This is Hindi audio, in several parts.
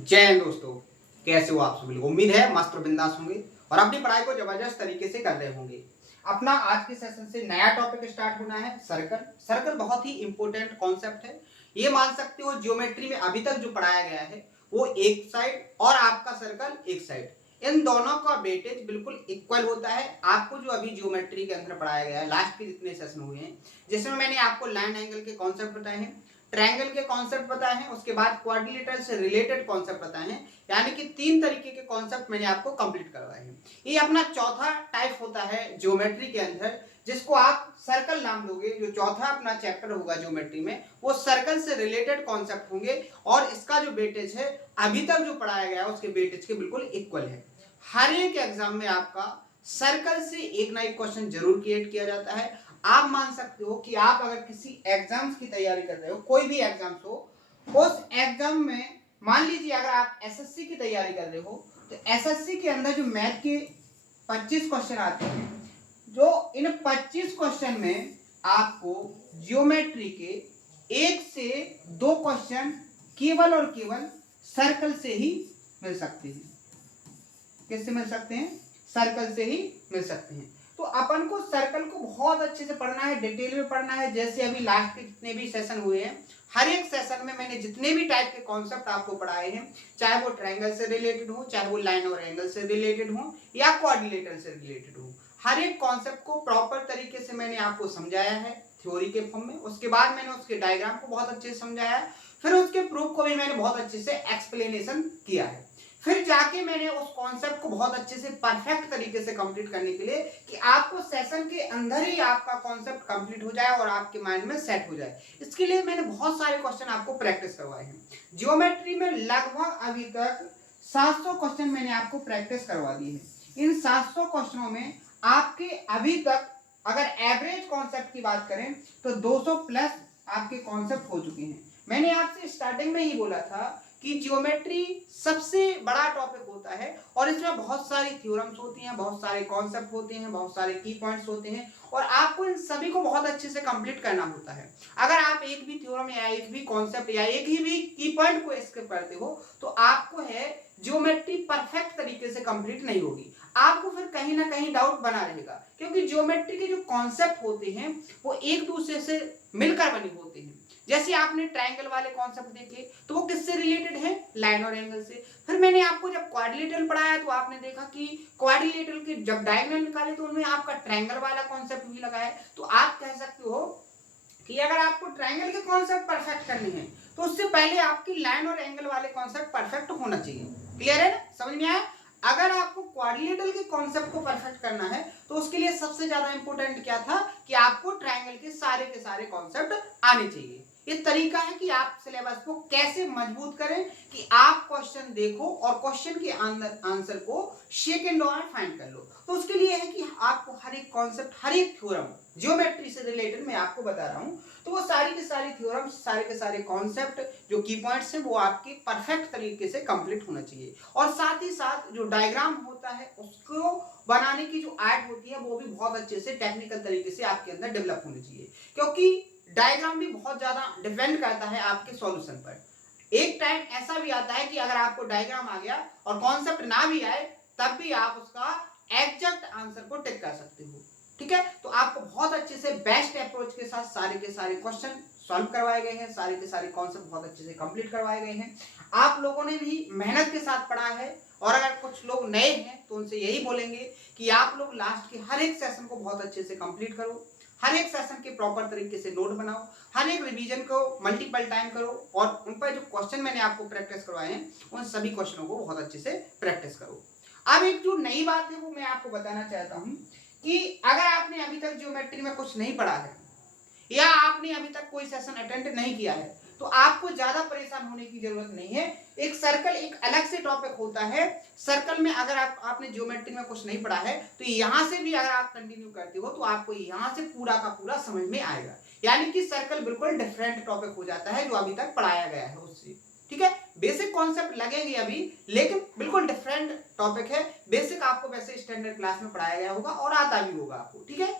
जय हिंद दोस्तों, कैसे हो आप सभी लोग। उम्मीद है मस्त और बिंदास होंगे और अपनी पढ़ाई को जबरदस्त तरीके से कर रहे होंगे। अपना आज के सेशन से नया टॉपिक स्टार्ट होना है सर्कल। सर्कल बहुत ही इंपॉर्टेंट कॉन्सेप्ट है। ये मान सकते हो ज्योमेट्री में अभी तक जो पढ़ाया गया है वो एक साइड और आपका सर्कल एक साइड, इन दोनों का वेटेज बिल्कुल इक्वल होता है। आपको जो अभी ज्योमेट्री के अंदर पढ़ाया गया है, लास्ट के जितने सेशन हुए हैं, जिसमें मैंने आपको लाइन एंगल के कॉन्सेप्ट बताए हैं, ट्रायंगल के कॉन्सेप्ट बताए हैं, उसके बाद क्वाड्रिलेटरल से रिलेटेड कॉन्सेप्ट बताए हैं, यानी कि 3 तरीके के कॉन्सेप्ट मैंने आपको कंप्लीट करवाए हैं। ये अपना चौथा टाइप होता है ज्योमेट्री के अंदर, जिसको आप सर्कल नाम दोगे। जो चौथा अपना चैप्टर होगा ज्योमेट्री में, वो सर्कल से रिलेटेड कॉन्सेप्ट होंगे और इसका जो वेटेज है अभी तक जो पढ़ाया गया है उसके वेटेज के बिल्कुल इक्वल है। हर एक एग्जाम में आपका सर्कल से एक ना एक क्वेश्चन जरूर क्रिएट किया जाता है। आप मान सकते हो कि आप अगर किसी एग्जाम्स की तैयारी कर रहे हो, कोई भी एग्जाम्स हो, उस एग्जाम में मान लीजिए अगर आप एसएससी की तैयारी कर रहे हो तो एसएससी के अंदर जो मैथ के 25 क्वेश्चन आते हैं, जो इन 25 क्वेश्चन में आपको ज्योमेट्री के 1 से 2 क्वेश्चन केवल और केवल सर्कल से ही मिल सकते हैं। किससे मिल सकते हैं? सर्कल से ही मिल सकते हैं। तो अपन को सर्कल को बहुत अच्छे से पढ़ना है, डिटेल में पढ़ना है। जैसे अभी लास्ट के जितने भी सेशन हुए हैं, हर एक सेशन में मैंने जितने भी टाइप के कॉन्सेप्ट आपको पढ़ाए हैं, चाहे वो ट्रायंगल से रिलेटेड हो, चाहे वो लाइन और एंगल से रिलेटेड हो या क्वाड्रिलेटरल से रिलेटेड हो, हर एक कॉन्सेप्ट को प्रॉपर तरीके से मैंने आपको समझाया है थ्योरी के फॉर्म में। उसके बाद मैंने उसके डायग्राम को बहुत अच्छे से समझाया है, फिर उसके प्रूफ को भी मैंने बहुत अच्छे से एक्सप्लेनेशन किया है। फिर जाके मैंने उस कॉन्सेप्ट को बहुत अच्छे से परफेक्ट तरीके से कंप्लीट करने के लिए कि आपको सेशन के अंदर ही आपका कॉन्सेप्ट कंप्लीट हो जाए और आपके माइंड में सेट हो जाए, इसके लिए मैंने बहुत सारे क्वेश्चन आपको प्रैक्टिस करवाए हैं। ज्योमेट्री में लगभग अभी तक 700 क्वेश्चन मैंने आपको प्रैक्टिस करवा दिए हैं। इन 700 क्वेश्चनों में आपके अभी तक अगर एवरेज कॉन्सेप्ट की बात करें तो 200 प्लस आपके कॉन्सेप्ट हो चुके हैं। मैंने आपसे स्टार्टिंग में ही बोला था कि ज्योमेट्री सबसे बड़ा टॉपिक होता है और इसमें बहुत सारी थ्योरम्स होती हैं, बहुत सारे कॉन्सेप्ट होते हैं, बहुत सारे की पॉइंट्स होते हैं और आपको इन सभी को बहुत अच्छे से कंप्लीट करना होता है। अगर आप एक भी थ्योरम या एक भी कॉन्सेप्ट या एक ही भी की पॉइंट को स्किप करते हो तो आपको है ज्योमेट्री परफेक्ट तरीके से कंप्लीट नहीं होगी। आपको फिर कहीं ना कहीं डाउट बना रहेगा, क्योंकि ज्योमेट्री के जो कॉन्सेप्ट होते हैं वो एक दूसरे से मिलकर बने होते हैं। जैसे आपने ट्रायंगल वाले कॉन्सेप्ट देखे तो वो किससे रिलेटेड है? लाइन और एंगल से। फिर मैंने आपको जब क्वाड्रिलेटरल पढ़ाया तो आपने देखा कि क्वाड्रिलेटरल के जब डायगोनल निकाले तो उनमें आपका ट्रायंगल वाला कॉन्सेप्ट भी लगा है। तो आप कह सकते हो कि अगर आपको ट्रायंगल के कॉन्सेप्ट परफेक्ट करने हैं तो उससे पहले आपकी लाइन और एंगल वाले कॉन्सेप्ट परफेक्ट होना चाहिए। क्लियर है ना? समझ में आया? अगर आपको क्वाड्रिलेटरल के कॉन्सेप्ट को परफेक्ट करना है तो उसके लिए सबसे ज्यादा इंपॉर्टेंट क्या था कि आपको ट्रायंगल के सारे कॉन्सेप्ट आने चाहिए। ये तरीका है कि आप सिलेबस को कैसे मजबूत करें कि आप क्वेश्चन देखो और क्वेश्चन के आंसर को सेकंडों में फाइंड कर लो। तो उसके लिए है कि आपको हर एक कॉन्सेप्ट, हर एक थ्योरम ज्योमेट्री से रिलेटेड मैं आपको बता रहा हूं, तो वो सारी की सारी थ्योरम्स, सारे के सारे कॉन्सेप्ट जो की पॉइंट्स हैं वो आपके परफेक्ट तरीके से कंप्लीट होना चाहिए। और साथ ही साथ जो डायग्राम होता है उसको बनाने की जो आर्ट होती है वो भी बहुत अच्छे से टेक्निकल तरीके से आपके अंदर डेवलप होनी चाहिए, क्योंकि डायग्राम भी बहुत ज्यादा डिपेंड करता है आपके सॉल्यूशन पर। एक टाइम ऐसा भी आता है कि अगर आपको डायग्राम आ गया और कॉन्सेप्ट ना भी आए तब भी आप उसका एग्जैक्ट आंसर को टिक कर सकते हो। ठीक है? तो आपको बहुत अच्छे से बेस्ट अप्रोच के साथ सारे के सारे क्वेश्चन सॉल्व करवाए गए हैं, सारे के सारे कॉन्सेप्ट बहुत अच्छे से कंप्लीट करवाए गए हैं। आप लोगों ने भी मेहनत के साथ पढ़ा है और अगर कुछ लोग नए हैं तो उनसे यही बोलेंगे कि आप लोग लास्ट के हर एक सेशन को बहुत अच्छे से कंप्लीट करो, हर एक सेशन के प्रॉपर तरीके से नोट बनाओ, हर एक रिवीजन को मल्टीपल टाइम करो और उन पर जो क्वेश्चन मैंने आपको प्रैक्टिस करवाए हैं उन सभी क्वेश्चनों को बहुत अच्छे से प्रैक्टिस करो। अब एक जो नई बात है वो मैं आपको बताना चाहता हूं कि अगर आपने अभी तक ज्योमेट्री में कुछ नहीं पढ़ा है या आपने अभी तक कोई सेशन अटेंड नहीं किया है तो आपको ज्यादा परेशान होने की जरूरत नहीं है। एक सर्कल एक अलग से टॉपिक होता है। सर्कल में अगर आपने ज्योमेट्री में कुछ नहीं पढ़ा है तो यहां से भी अगर आप कंटिन्यू करते हो तो आपको यहां से पूरा का पूरा समझ में आएगा, यानी कि सर्कल बिल्कुल डिफरेंट टॉपिक हो जाता है जो अभी तक पढ़ाया गया है उससे। ठीक है? बेसिक कॉन्सेप्ट लगेंगे अभी, लेकिन बिल्कुल डिफरेंट टॉपिक है। बेसिक आपको वैसे स्टैंडर्ड क्लास में पढ़ाया गया होगा और आता भी होगा आपको। ठीक है?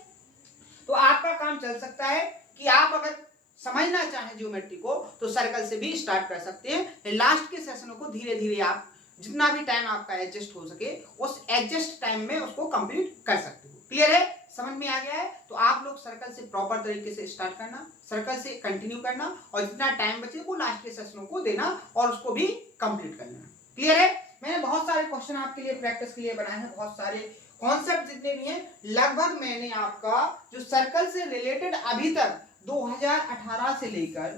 तो आपका काम चल सकता है कि आप अगर समझना चाहें ज्योमेट्री को तो सर्कल से भी स्टार्ट कर सकते हैं। लास्ट के सेशनों को धीरे धीरे आप जितना भी टाइम आपका एडजस्ट हो सके उस एडजस्ट टाइम में उसको कंप्लीट कर सकते हो। क्लियर है, समझ में आ गया है? तो आप लोग सर्कल से प्रॉपर तरीके से स्टार्ट करना, सर्कल से कंटिन्यू करना और जितना टाइम बचे वो लास्ट के सेशनों को देना और उसको भी कंप्लीट कर लेना। क्लियर है? मैंने बहुत सारे क्वेश्चन आपके लिए प्रैक्टिस के लिए बनाए हैं, बहुत सारे कॉन्सेप्ट जितने भी हैं लगभग मैंने आपका जो सर्कल से रिलेटेड अभी तक 2018 से लेकर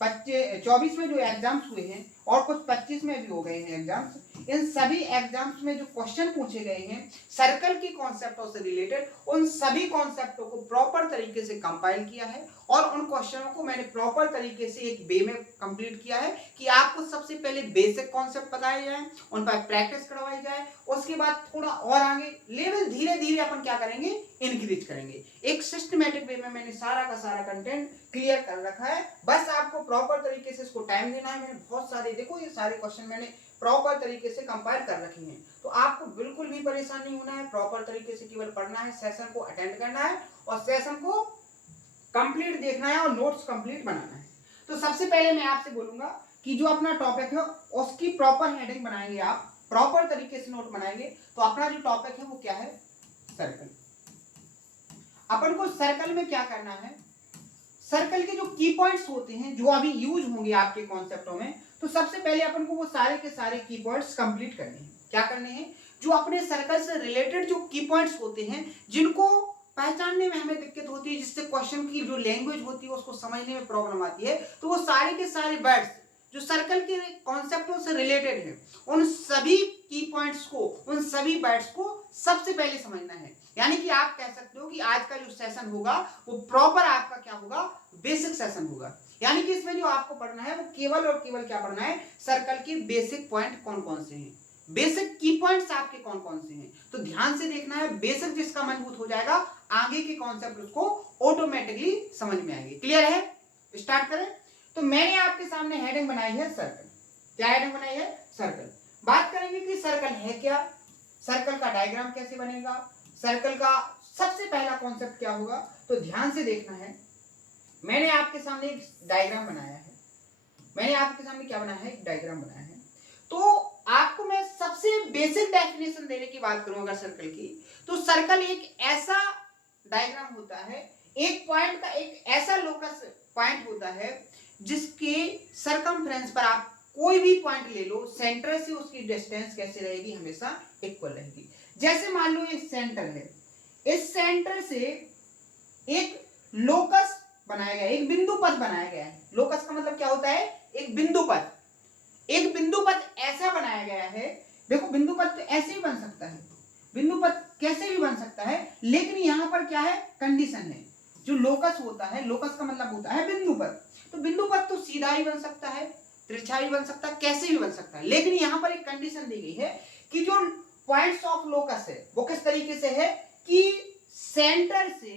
24 में जो एग्जाम्स हुए हैं और कुछ 25 में भी हो गए हैं एग्जाम्स, इन सभी एग्जाम्स में जो क्वेश्चन पूछे गए हैं सर्कल की कॉन्सेप्टों से रिलेटेड, उन सभी कॉन्सेप्टों को प्रॉपर तरीके से कंपाइल किया है और उन क्वेश्चनों को मैंने प्रॉपर तरीके से एक वे में कंप्लीट किया है कि आपको सबसे पहले बेसिक कॉन्सेप्ट बताए जाए, उन पर प्रैक्टिस करवाई जाए, उसके बाद थोड़ा और आगे लेवल धीरे धीरे अपन क्या करेंगे, इंक्रीज करेंगे। एक सिस्टमैटिक वे में मैंने सारा का सारा कंटेंट क्लियर कर रखा है, बस आपको प्रॉपर तरीके से इसको टाइम देना है। मैंने बहुत सारे, देखो ये सारे क्वेश्चन मैंने प्रॉपर तरीके से कंपाइल कर रखे हैं, तो आपको बिल्कुल भी परेशान नहीं होना है। प्रॉपर तरीके से केवल पढ़ना है, सेशन को अटेंड करना है और सेशन को कंप्लीट देखना है और नोट्स कंप्लीट बनाना है। तो सबसे पहले मैं आपसे बोलूंगा कि जो अपना टॉपिक है उसकी प्रॉपर हेडिंग बनाएंगे, आप प्रॉपर तरीके से नोट बनाएंगे। तो अपना जो टॉपिक है वो क्या है, सर्कल। अपन को सर्कल में क्या करना है, सर्कल के जो की पॉइंट्स होते हैं जो अभी यूज होंगे आपके कॉन्सेप्टों में, तो सबसे पहले अपन को वो सारे के सारे की पॉइंट्स कंप्लीट करने हैं। क्या करने हैं, जो अपने सर्कल से रिलेटेड जो की पॉइंट्स होते हैं जिनको पहचानने में हमें दिक्कत होती है, जिससे क्वेश्चन की जो लैंग्वेज होती है उसको समझने में प्रॉब्लम आती है, तो वो सारे के सारे वर्ड्स जो सर्कल के कॉन्सेप्टों से रिलेटेड है उन सभी की पॉइंट्स को, उन सभी वर्ड्स को सबसे पहले समझना है। यानी कि आप कह सकते हो कि आज का जो सेशन होगा वो प्रॉपर आपका क्या होगा, बेसिक सेशन होगा। यानी कि इसमें जो आपको पढ़ना है वो केवल और केवल क्या पढ़ना है, सर्कल के बेसिक पॉइंट कौन कौन से हैं, बेसिक की पॉइंट्स आपके कौन कौन से हैं। तो ध्यान से देखना है, बेसिक जिसका मजबूत हो जाएगा आगे के कॉन्सेप्ट उसको ऑटोमेटिकली समझ में आएंगे। क्लियर है, स्टार्ट करें। तो मैंने आपके सामने हेडिंग बनाई है सर्कल। क्या हेडिंग बनाई है, सर्कल। बात करेंगे कि सर्कल है क्या, सर्कल का डायग्राम कैसे बनेगा, सर्कल का सबसे पहला कॉन्सेप्ट क्या होगा। तो ध्यान से देखना है, मैंने आपके सामने एक डायग्राम बनाया है, मैंने आपके सामने क्या बनाया है, एक डायग्राम बनाया है। तो आपको मैं सबसे बेसिक डेफिनेशन देने की बात करूं अगर सर्कल की, तो सर्कल एक ऐसा डायग्राम होता है, एक पॉइंट का एक ऐसा लोकस पॉइंट होता है जिसके सरकमफ्रेंस पर आप कोई भी पॉइंट ले लो, सेंटर से उसकी डिस्टेंस कैसे रहेगी, हमेशा इक्वल रहेगी। जैसे मान लो एक सेंटर है, इस सेंटर से एक लोकस बनाया गया, एक बिंदु पथ बनाया गया है। लोकस का मतलब क्या होता है, एक बिंदु पथ। एक बिंदु पथ ऐसा बनाया गया है, देखो बिंदु पथ तो ऐसे ही बन सकता है, बिंदु पथ कैसे भी बन सकता है, लेकिन यहां पर क्या है, कंडीशन है। जो लोकस होता है, लोकस का मतलब होता है बिंदु पथ, तो बिंदु पथ तो सीधा ही बन सकता है, तिरछा भी बन सकता है, कैसे भी बन सकता है, लेकिन यहां पर एक कंडीशन दी गई है कि जो पॉइंट्स ऑफ लोकस है वो किस तरीके से है कि सेंटर से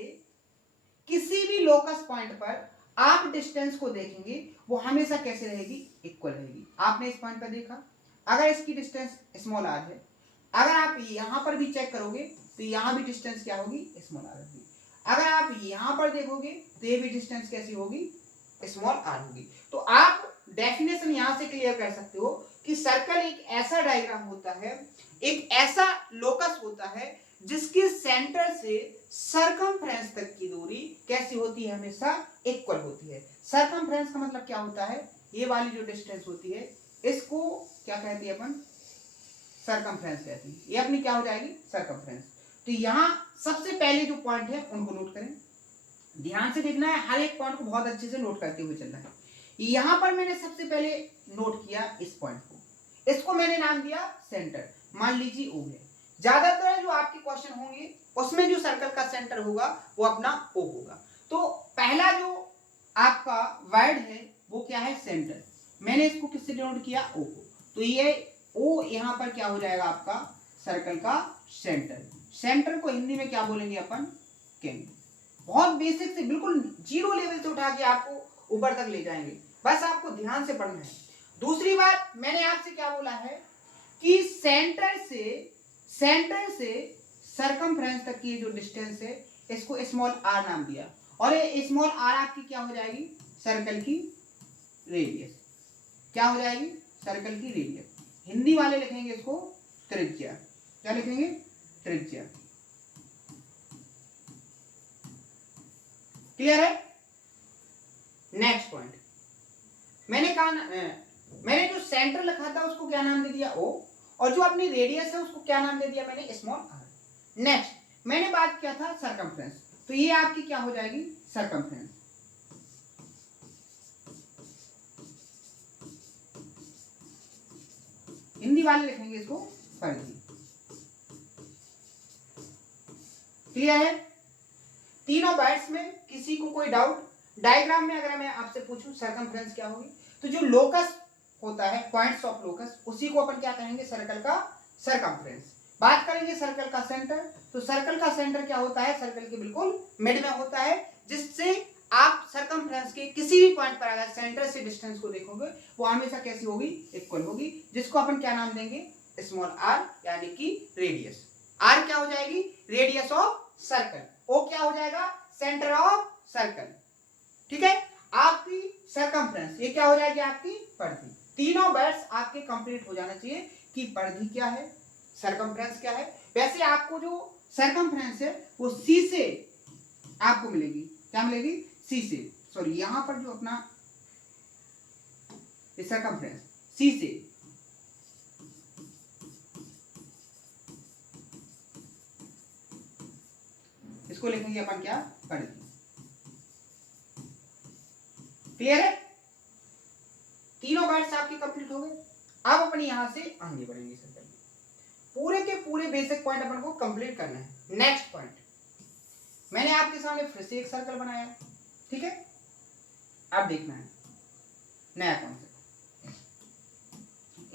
किसी भी लोकस पॉइंट पर आप डिस्टेंस को देखेंगे वो हमेशा कैसे रहेगी, इक्वल रहेगी। आपने इस पॉइंट पर देखा, अगर इसकी डिस्टेंस स्मॉल आर है, अगर आप यहां पर भी चेक करोगे तो यहां भी डिस्टेंस क्या होगी, स्मॉल आर होगी। अगर आप यहां पर देखोगे तो ये भी डिस्टेंस कैसी होगी, स्मॉल आर होगी। तो आप डेफिनेशन यहां से क्लियर कर सकते हो कि सर्कल एक ऐसा डायग्राम होता है, एक ऐसा लोकस होता है जिसके सेंटर से सरकमफ्रेंस तक की दूरी कैसी होती है, हमेशा इक्वल होती है। सरकमफ्रेंस का मतलब क्या होता है, ये वाली जो डिस्टेंस होती है इसको क्या कहती है अपन, सरकमफ्रेंस कहती है। ये अपनी क्या हो जाएगी, सरकमफ्रेंस। तो यहां सबसे पहले जो पॉइंट है उनको नोट करें, ध्यान से देखना है, हर एक पॉइंट को बहुत अच्छे से नोट करते हुए चलना है। यहां पर मैंने सबसे पहले नोट किया इस पॉइंट को, इसको मैंने नाम दिया सेंटर, मान लीजिए ओ है। ज्यादातर जो आपके क्वेश्चन होंगे उसमें जो सर्कल का सेंटर होगा वो अपना ओ होगा। तो पहला जो आपका वर्ड है वो क्या है, सेंटर। मैंने इसको किससे डिनोट किया, ओ को। तो ये ओ यहां पर क्या हो जाएगा आपका, सर्कल का सेंटर। सेंटर को हिंदी में क्या बोलेंगे अपन, केंद्र। बहुत बेसिक से, बिल्कुल जीरो लेवल से उठा के आपको ऊपर तक ले जाएंगे, बस आपको ध्यान से पढ़ना है। दूसरी बात मैंने आपसे क्या बोला है कि सेंटर से सरकमफ्रेंस तक की जो डिस्टेंस है इसको स्मॉल आर नाम दिया, और ये स्मॉल आर आपकी क्या हो जाएगी, सर्कल की रेडियस। क्या हो जाएगी, सर्कल की रेडियस। हिंदी वाले लिखेंगे इसको त्रिज्या। क्या लिखेंगे, त्रिज्या। क्लियर है। नेक्स्ट पॉइंट, मैंने जो सेंटर लिखा था उसको क्या नाम दे दिया, ओ, और जो अपनी रेडियस है उसको क्या नाम दे दिया मैंने, स्मॉल आर। नेक्स्ट मैंने बात किया था सरकमफ्रेंस, तो ये आपकी क्या हो जाएगी, सरकमफ्रेंस। हिंदी वाले लिखेंगे इसको परिधि। क्लियर है। तीनों बाइट्स में किसी को कोई डाउट। डायग्राम में अगर मैं आपसे पूछूं सरकमफ्रेंस क्या होगी, तो जो लोकस होता है, पॉइंट्स ऑफ लोकस, उसी को अपन क्या कहेंगे, सर्कल का सरकमफ्रेंस। बात करेंगे सर्कल का सेंटर, तो सर्कल का सेंटर क्या होता है, सर्कल के बिल्कुल मिड में होता है, जिससे आप सरकमफ्रेंस के किसी भी पॉइंट पर अगर सेंटर से डिस्टेंस को देखोगे वो हमेशा कैसी होगी, इक्वल होगी, जिसको अपन क्या नाम देंगे, स्मॉल आर, यानी कि रेडियस। आर क्या हो जाएगी, रेडियस ऑफ सर्कल। ओ क्या हो जाएगा, सेंटर ऑफ सर्कल। ठीक है। आपकी सरकमफ्रेंस ये क्या हो जाएगी, आपकी परिधि। तीनों बैट्स आपके कंप्लीट हो जाना चाहिए कि परिधि क्या है, सरकमफ्रेंस क्या है। वैसे आपको जो सरकमफ्रेंस है वो सी से आपको मिलेगी। क्या मिलेगी, सी से। सॉरी, यहां पर जो अपना सरकमफ्रेंस सी से, इसको लिखेंगे अपन क्या, परिधि। क्लियर है। तीनों पार्ट्स आपके कंप्लीट हो गए। अब अपन यहां से आगे बढ़ेंगे सर्कल में। पूरे के पूरे बेसिक पॉइंट अपन को कंप्लीट करना है। नेक्स्ट पॉइंट, मैंने आपके सामने फिर से एक सर्कल बनाया, ठीक है। अब देखना है नया कॉन्सेप्ट।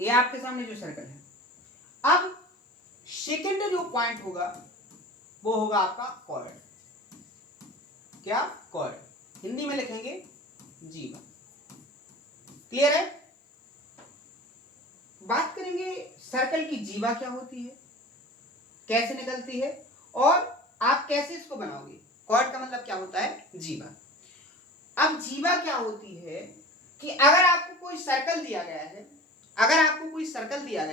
ये आपके सामने जो सर्कल है, अब सेकंड जो पॉइंट होगा वो होगा आपका कॉर्ड। क्या, कॉर्ड। हिंदी में लिखेंगे जीवा। क्लियर है। बात करेंगे सर्कल की जीवा क्या होती है, कैसे निकलती है, और आप कैसे इसको बनाओगे। कॉर्ड का मतलब क्या होता है, जीवा। अब जीवा क्या होती है कि अगर आपको कोई सर्कल दिया गया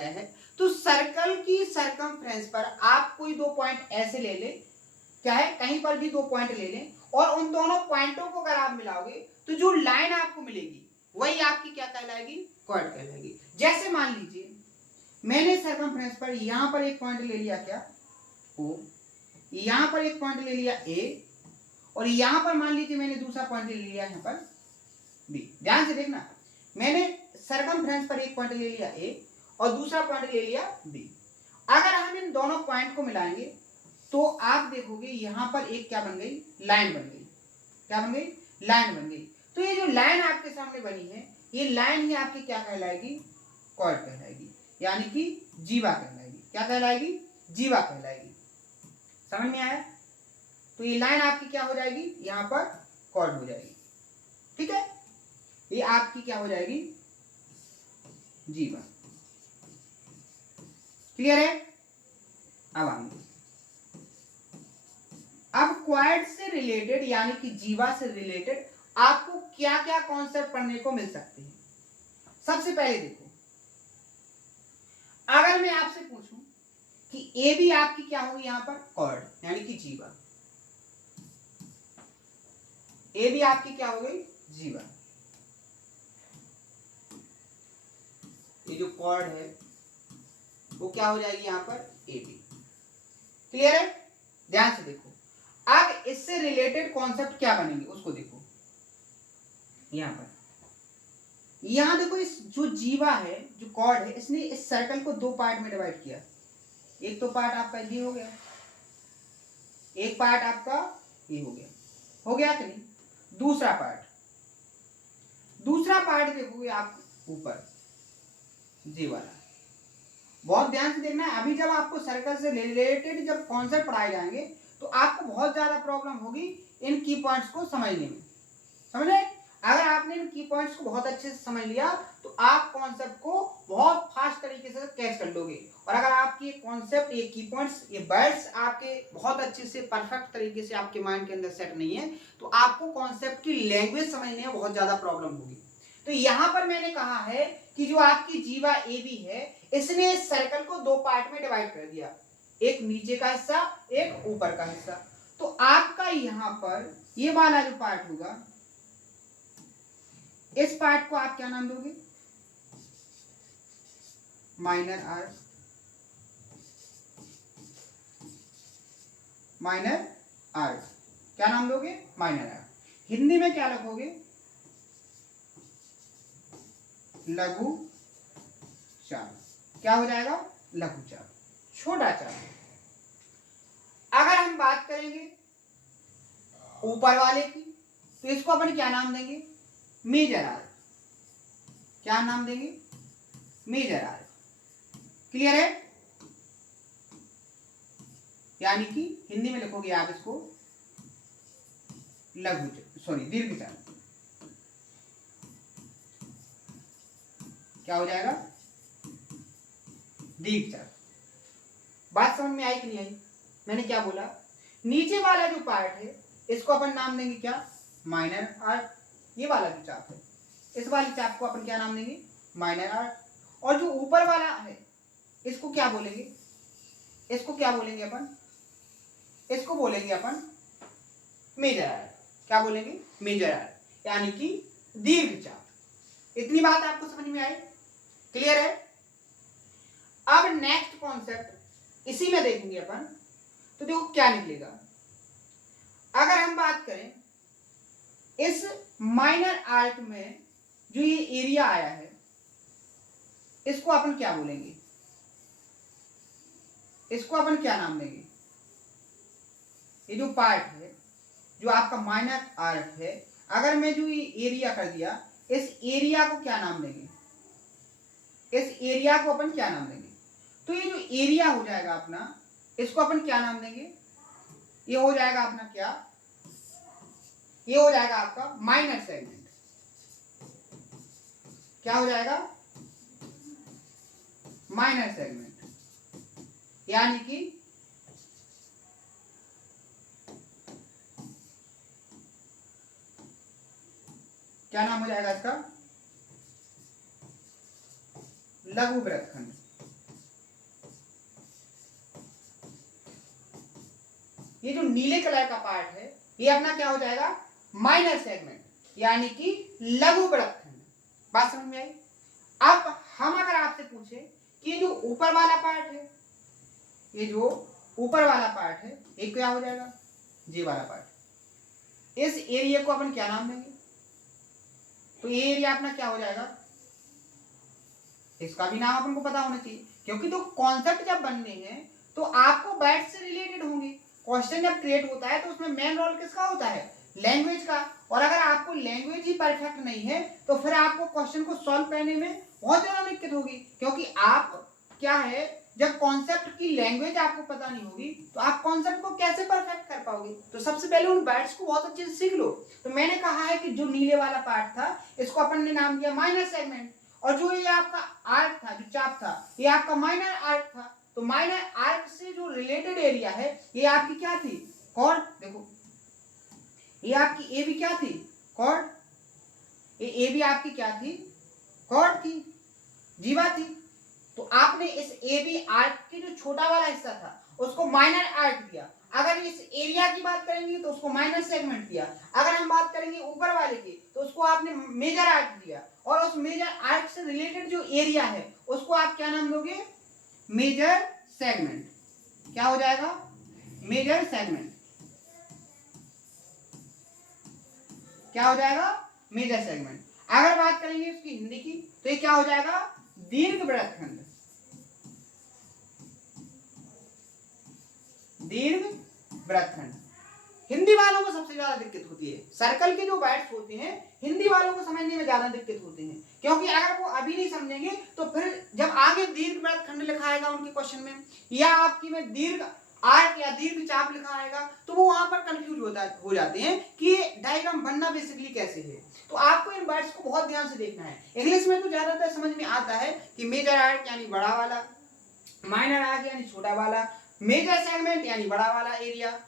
है, तो सर्कल की सरकमफ्रेंस पर आप कोई दो पॉइंट ऐसे ले ले, क्या है, कहीं पर भी दो पॉइंट ले लें, और उन दोनों पॉइंटों को अगर आप मिलाओगे तो जो लाइन आपको मिलेगी वही आपकी क्या कहलाएगी, कॉर्ड कहलाएगी। जैसे मान लीजिए मैंने सरकमफ्रेंस पर यहां पर एक पॉइंट ले लिया, क्या, ओ, यहां पर एक पॉइंट ले लिया ए, और यहां पर मान लीजिए मैंने दूसरा पॉइंट ले लिया यहां पर बी। ध्यान से देखना, मैंने सरकमफ्रेंस पर एक पॉइंट ले लिया ए और दूसरा पॉइंट ले लिया बी। अगर हम इन दोनों पॉइंट को मिलाएंगे तो आप देखोगे यहां पर एक क्या बन गई, लाइन बन गई। क्या बन गई, लाइन बन गई। तो ये जो लाइन आपके सामने बनी है, ये लाइन ही आपकी क्या कहलाएगी, कॉर्ड कहलाएगी, यानी कि जीवा कहलाएगी। क्या कहलाएगी, जीवा कहलाएगी। समझ में आया। तो ये लाइन आपकी क्या हो जाएगी, यहां पर कॉर्ड हो जाएगी। ठीक है, ये आपकी क्या हो जाएगी, जीवा। क्लियर है। अब आएंगे, अब क्वाड से रिलेटेड यानी कि जीवा से रिलेटेड आपको क्या क्या कॉन्सेप्ट पढ़ने को मिल सकते हैं। सबसे पहले देखो, अगर मैं आपसे पूछूं कि ए भी आपकी क्या होगी, यहां पर कॉर्ड यानी कि जीवा। ए भी आपकी क्या हो गई, जीवा। ये जो कॉर्ड है वो क्या हो जाएगी यहां पर, ए बी। क्लियर है। ध्यान से देखो, अब इससे रिलेटेड कॉन्सेप्ट क्या बनेंगे उसको देखो। यहां पर, यहां देखो, इस जो जीवा है, जो कॉर्ड है, इसने इस सर्कल को दो पार्ट में डिवाइड किया। एक तो पार्ट आपका ये हो गया, एक पार्ट आपका ये हो गया कि नहीं। दूसरा पार्ट देखोगे आप ऊपर, ये वाला। बहुत ध्यान से देखना है। अभी जब आपको सर्कल से रिलेटेड जब कॉन्सेप्ट पढ़ाए जाएंगे तो आपको बहुत ज्यादा प्रॉब्लम होगी इन की पॉइंट्स को समझने में। समझे। अगर आपने इन की पॉइंट्स को बहुत अच्छे से समझ लिया तो आप कॉन्सेप्ट को बहुत फास्ट तरीके से कैच कर लोगे। और अगर आपकी कॉन्सेप्ट, ये की पॉइंट्स, ये वर्ड्स आपके बहुत अच्छे से परफेक्ट तरीके से आपके माइंड के अंदर सेट नहीं है तो आपको कॉन्सेप्ट की लैंग्वेज समझने में बहुत ज्यादा प्रॉब्लम होगी। तो यहां पर मैंने कहा है कि जो आपकी जीवा ए बी है, इसने इस सर्कल को दो पार्ट में डिवाइड कर दिया, एक नीचे का हिस्सा, एक ऊपर का हिस्सा। तो आपका यहां पर ये वाला जो पार्ट होगा, इस पार्ट को आप क्या नाम दोगे? Minor arc. माइनर आर्क क्या नाम दोगे? Minor arc. हिंदी में क्या लिखोगे? लघु चाप। क्या हो जाएगा? लघु चाप, छोटा चाप। अगर हम बात करेंगे ऊपर वाले की तो इसको अपन क्या नाम देंगे? Major arc. क्या नाम देंगे? Major arc. क्लियर है? यानी कि हिंदी में लिखोगे आप इसको दीर्घ चाप। क्या हो जाएगा? दीर्घ चाप। बात समझ में आई कि नहीं आई? मैंने क्या बोला? नीचे वाला जो पार्ट है इसको अपन नाम देंगे क्या? Minor arc. ये वाला जो चाप है, इस वाले चाप को अपन क्या नाम देंगे? Minor arc. और जो ऊपर वाला है इसको क्या बोलेंगे? इसको क्या बोलेंगे अपन? इसको बोलेंगे अपन मेजर आर्क। क्या बोलेंगे? मेजर आर्क, यानी कि दीर्घ चाप। इतनी बात आपको समझ में आई? क्लियर है? अब नेक्स्ट कॉन्सेप्ट इसी में देखेंगे अपन, तो देखो क्या निकलेगा। अगर हम बात करें इस माइनर आर्क में जो ये एरिया आया है, इसको अपन क्या बोलेंगे? इसको अपन क्या नाम देंगे? ये जो पार्ट है, जो आपका माइनर आर्क है, अगर मैं जो ये एरिया कर दिया, इस एरिया को क्या नाम देंगे? इस एरिया को अपन क्या नाम देंगे? तो ये जो एरिया हो जाएगा अपना, इसको अपन क्या नाम देंगे? ये हो जाएगा अपना क्या? ये हो जाएगा आपका माइनर सेगमेंट। क्या हो जाएगा? माइनर सेगमेंट, यानी कि क्या नाम हो जाएगा इसका? लघु वृत्तखंड। ये जो नीले कलर का पार्ट है ये अपना क्या हो जाएगा? माइनर सेगमेंट, यानी कि लघु वृत्तखंड। बात समझ में आई? अब हम अगर आपसे पूछे कि ये जो ऊपर वाला पार्ट है, ये जो ऊपर वाला पार्ट है, ये क्या हो जाएगा? जी वाला पार्ट। इस एरिया को अपन क्या नाम देंगे? तो ये एरिया अपना क्या हो जाएगा? इसका भी नाम अपन को पता होना चाहिए, क्योंकि तो कॉन्सेप्ट जब बनने हैं तो आपको बैट से रिलेटेड होंगे। क्वेश्चन जब क्रिएट होता है तो उसमें मेन रोल किसका होता है? लैंग्वेज का। और अगर आपको लैंग्वेज ही परफेक्ट नहीं है तो फिर आपको क्वेश्चन को सॉल्व करने में बहुत ज्यादा दिक्कत होगी, क्योंकि आप क्या है, जब कॉन्सेप्ट की लैंग्वेज आपको पता नहीं होगी तो आप कॉन्सेप्ट को कैसे परफेक्ट कर पाओगे? तो सबसे पहले उन बैट्स को बहुत अच्छे से सीख लो। तो मैंने कहा है कि जो नीले वाला पार्ट था इसको अपन ने नाम दिया माइनर सेगमेंट, और जो ये आपका आर्क था, जो चाप था, ये आपका माइनर आर्क था। तो माइनर आर्क से जो रिलेटेड एरिया है ये आपकी क्या थी? कॉर्ड। देखो ये आपकी ए भी क्या थी? कॉर्ड। ये ए भी आपकी क्या थी? कॉर्ड थी, जीवा थी। तो आपने इस ए बी आर्क की जो छोटा वाला हिस्सा था उसको माइनर आर्क दिया। अगर इस एरिया की बात करेंगे तो उसको माइनर सेगमेंट दिया। अगर हम बात करेंगे ऊपर वाले की तो उसको आपने मेजर आर्क दिया, और उस मेजर आर्क से रिलेटेड जो एरिया है उसको आप क्या नाम दोगे? Major segment. क्या हो जाएगा? Major segment. क्या हो जाएगा? Major segment. अगर बात करेंगे उसकी हिंदी की तो ये क्या हो जाएगा? दीर्घ वृत्तखंड। दीर्घ वृत्तखंड। हिंदी वालों को सबसे ज्यादा दिक्कत होती है। सर्कल के जो बैट्स होते हैं हिंदी वालों को समझने में ज्यादा दिक्कत होती है, क्योंकि अगर वो अभी नहीं समझेंगे तो फिर जब आगे दीर्घ वृत्तखंड लिखा आएगा उनके क्वेश्चन में, या आपकी में दीर्घ आर्क या दीर्घ चाप लिखा आएगा तो वो वहां पर कंफ्यूज हो जाते हैं कि डायग्राम बनना बेसिकली कैसे है। तो आपको इन वर्ड्स को बहुत ध्यान से देखना है। इंग्लिश में तो ज्यादातर समझ में आता है कि मेजर आर्क यानी बड़ा वाला, माइनर आर्क यानी छोटा वाला, मेजर सेगमेंट यानी बड़ा वाला एरिया,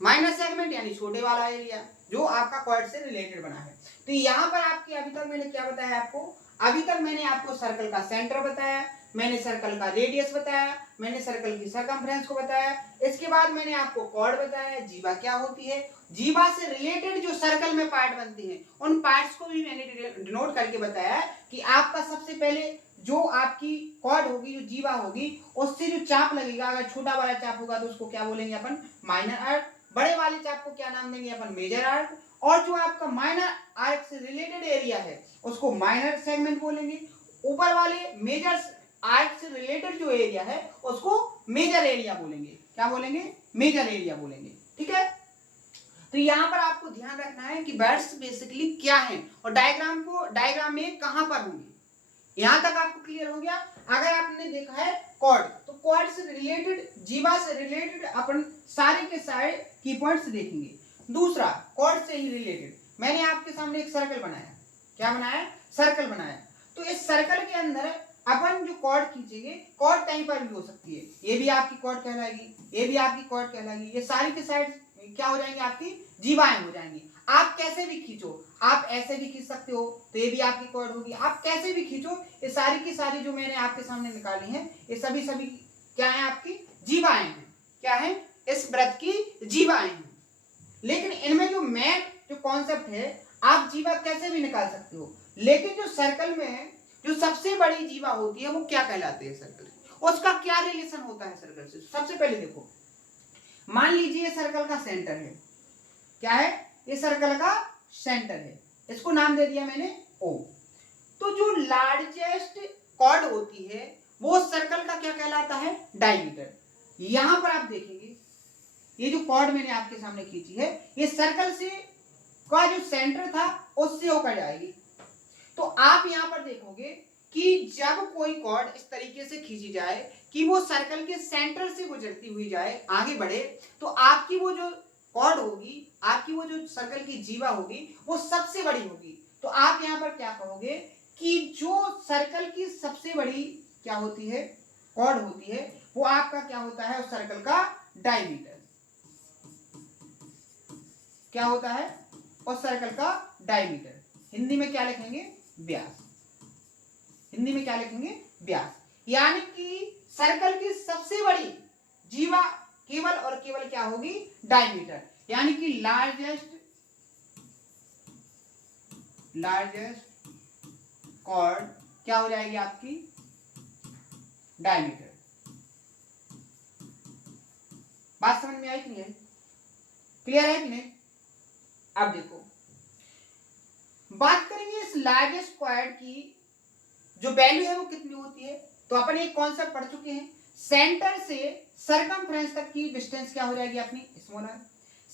माइनर सेगमेंट यानी छोटे वाला एरिया जो आपका क्वाड से रिलेटेड बना है। तो यहाँ पर आपकी अभी तक मैंने क्या बताया आपको, अभी तक मैंने आपको सर्कल का सेंटर बताया, मैंने सर्कल का रेडियस बताया, मैंने सर्कल की सरकमफ्रेंस को बताया, इसके बाद मैंने आपको कॉर्ड बताया, जीवा क्या होती है, जीवा से रिलेटेड जो सर्कल में पार्ट बनते हैं उन पार्ट्स को भी मैंने डिनोट करके बताया कि आपका सबसे पहले जो आपकी कॉर्ड होगी, जो जीवा होगी, उससे जो चाप लगेगा, अगर छोटा वाला चाप होगा तो उसको क्या बोलेंगे अपन, माइनर आर्क, बड़े वाले चाप को क्या नाम देंगे अपन, मेजर आर्क, और जो आपका माइनर आर्क से रिलेटेड एरिया है उसको माइनर सेगमेंट बोलेंगे, ऊपर वाले मेजर आर्क से रिलेटेड जो एरिया है उसको मेजर एरिया बोलेंगे, क्या बोलेंगे, मेजर एरिया बोलेंगे। ठीक है, तो यहां पर आपको ध्यान रखना है कि वर्ड्स बेसिकली क्या है और डायग्राम में कहां पर होंगे। यहां तक आपको क्लियर हो गया। अगर आपने देखा है कॉर्ड, तो कॉर्ड से रिलेटेड, जीवा से रिलेटेड अपन सारे के सारे की पॉइंट्स देखेंगे। दूसरा, कॉर्ड से ही रिलेटेड मैंने आपके सामने एक सर्कल बनाया, क्या बनाया, सर्कल बनाया। तो इस सर्कल के अंदर अपन जो कॉर्ड खींचेंगे, कॉर्ड कहीं पर भी हो सकती है, ये भी आपकी कॉर्ड कहलाएगी, ये भी आपकी कॉर्ड कहलाएगी, ये सारी के साइड क्या हो जाएंगे, आपकी जीवाएं हो जाएंगी। आप कैसे भी खींचो, आप ऐसे भी खींच सकते हो तो ये भी आपकी कॉर्ड होगी, आप कैसे भी खींचो, ये सारी की सारी जो मैंने आपके सामने निकाली हैं ये सभी क्या है, आपकी जीवाएं हैं, क्या है, इस व्रत की जीवाएं हैं। लेकिन इनमें जो मेन जो कॉन्सेप्ट है, आप जीवा कैसे भी निकाल सकते हो, लेकिन जो सर्कल में जो सबसे बड़ी जीवा होती है वो क्या कहलाती है सर्कल, उसका क्या रिलेशन होता है सर्कल से। सबसे पहले देखो, मान लीजिए सर्कल का सेंटर है, क्या है, ये सर्कल का सेंटर है, इसको नाम दे दिया मैंने O। तो जो लार्जेस्ट कॉर्ड होती है वो सर्कल का क्या कहलाता है, डायमीटर। यहां पर आप देखेंगे ये जो कॉर्ड मैंने आपके सामने खींची है, ये सर्कल से का जो सेंटर था उससे होकर जाएगी। तो आप यहां पर देखोगे कि जब कोई कॉर्ड इस तरीके से खींची जाए कि वो सर्कल के सेंटर से गुजरती हुई जाए, आगे बढ़े, तो आपकी वो जो कॉर्ड होगी, आपकी वो जो सर्कल की जीवा होगी वो सबसे बड़ी होगी। तो आप यहां पर क्या कहोगे कि जो सर्कल की सबसे बड़ी क्या होती है, कॉर्ड होती है, वो आपका क्या होता है, उस सर्कल का डायमीटर। क्या होता है, उस सर्कल का डायमीटर। हिंदी में क्या लिखेंगे, व्यास। हिंदी में क्या लिखेंगे, व्यास। यानी कि सर्कल की सबसे बड़ी जीवा केवल और केवल क्या होगी, डायमीटर। यानी कि लार्जेस्ट कॉर्ड क्या हो जाएगी आपकी, डायमीटर। बात समझ में आई कि नहीं आई, क्लियर है कि नहीं। अब देखो, बात करेंगे इस लार्जेस्ट कॉर्ड की जो वैल्यू है वो कितनी होती है। तो अपन एक कॉन्सेप्ट पढ़ चुके हैं, सेंटर से सरकमफ्रेंस तक की डिस्टेंस क्या हो जाएगी अपनी, स्मॉल आर।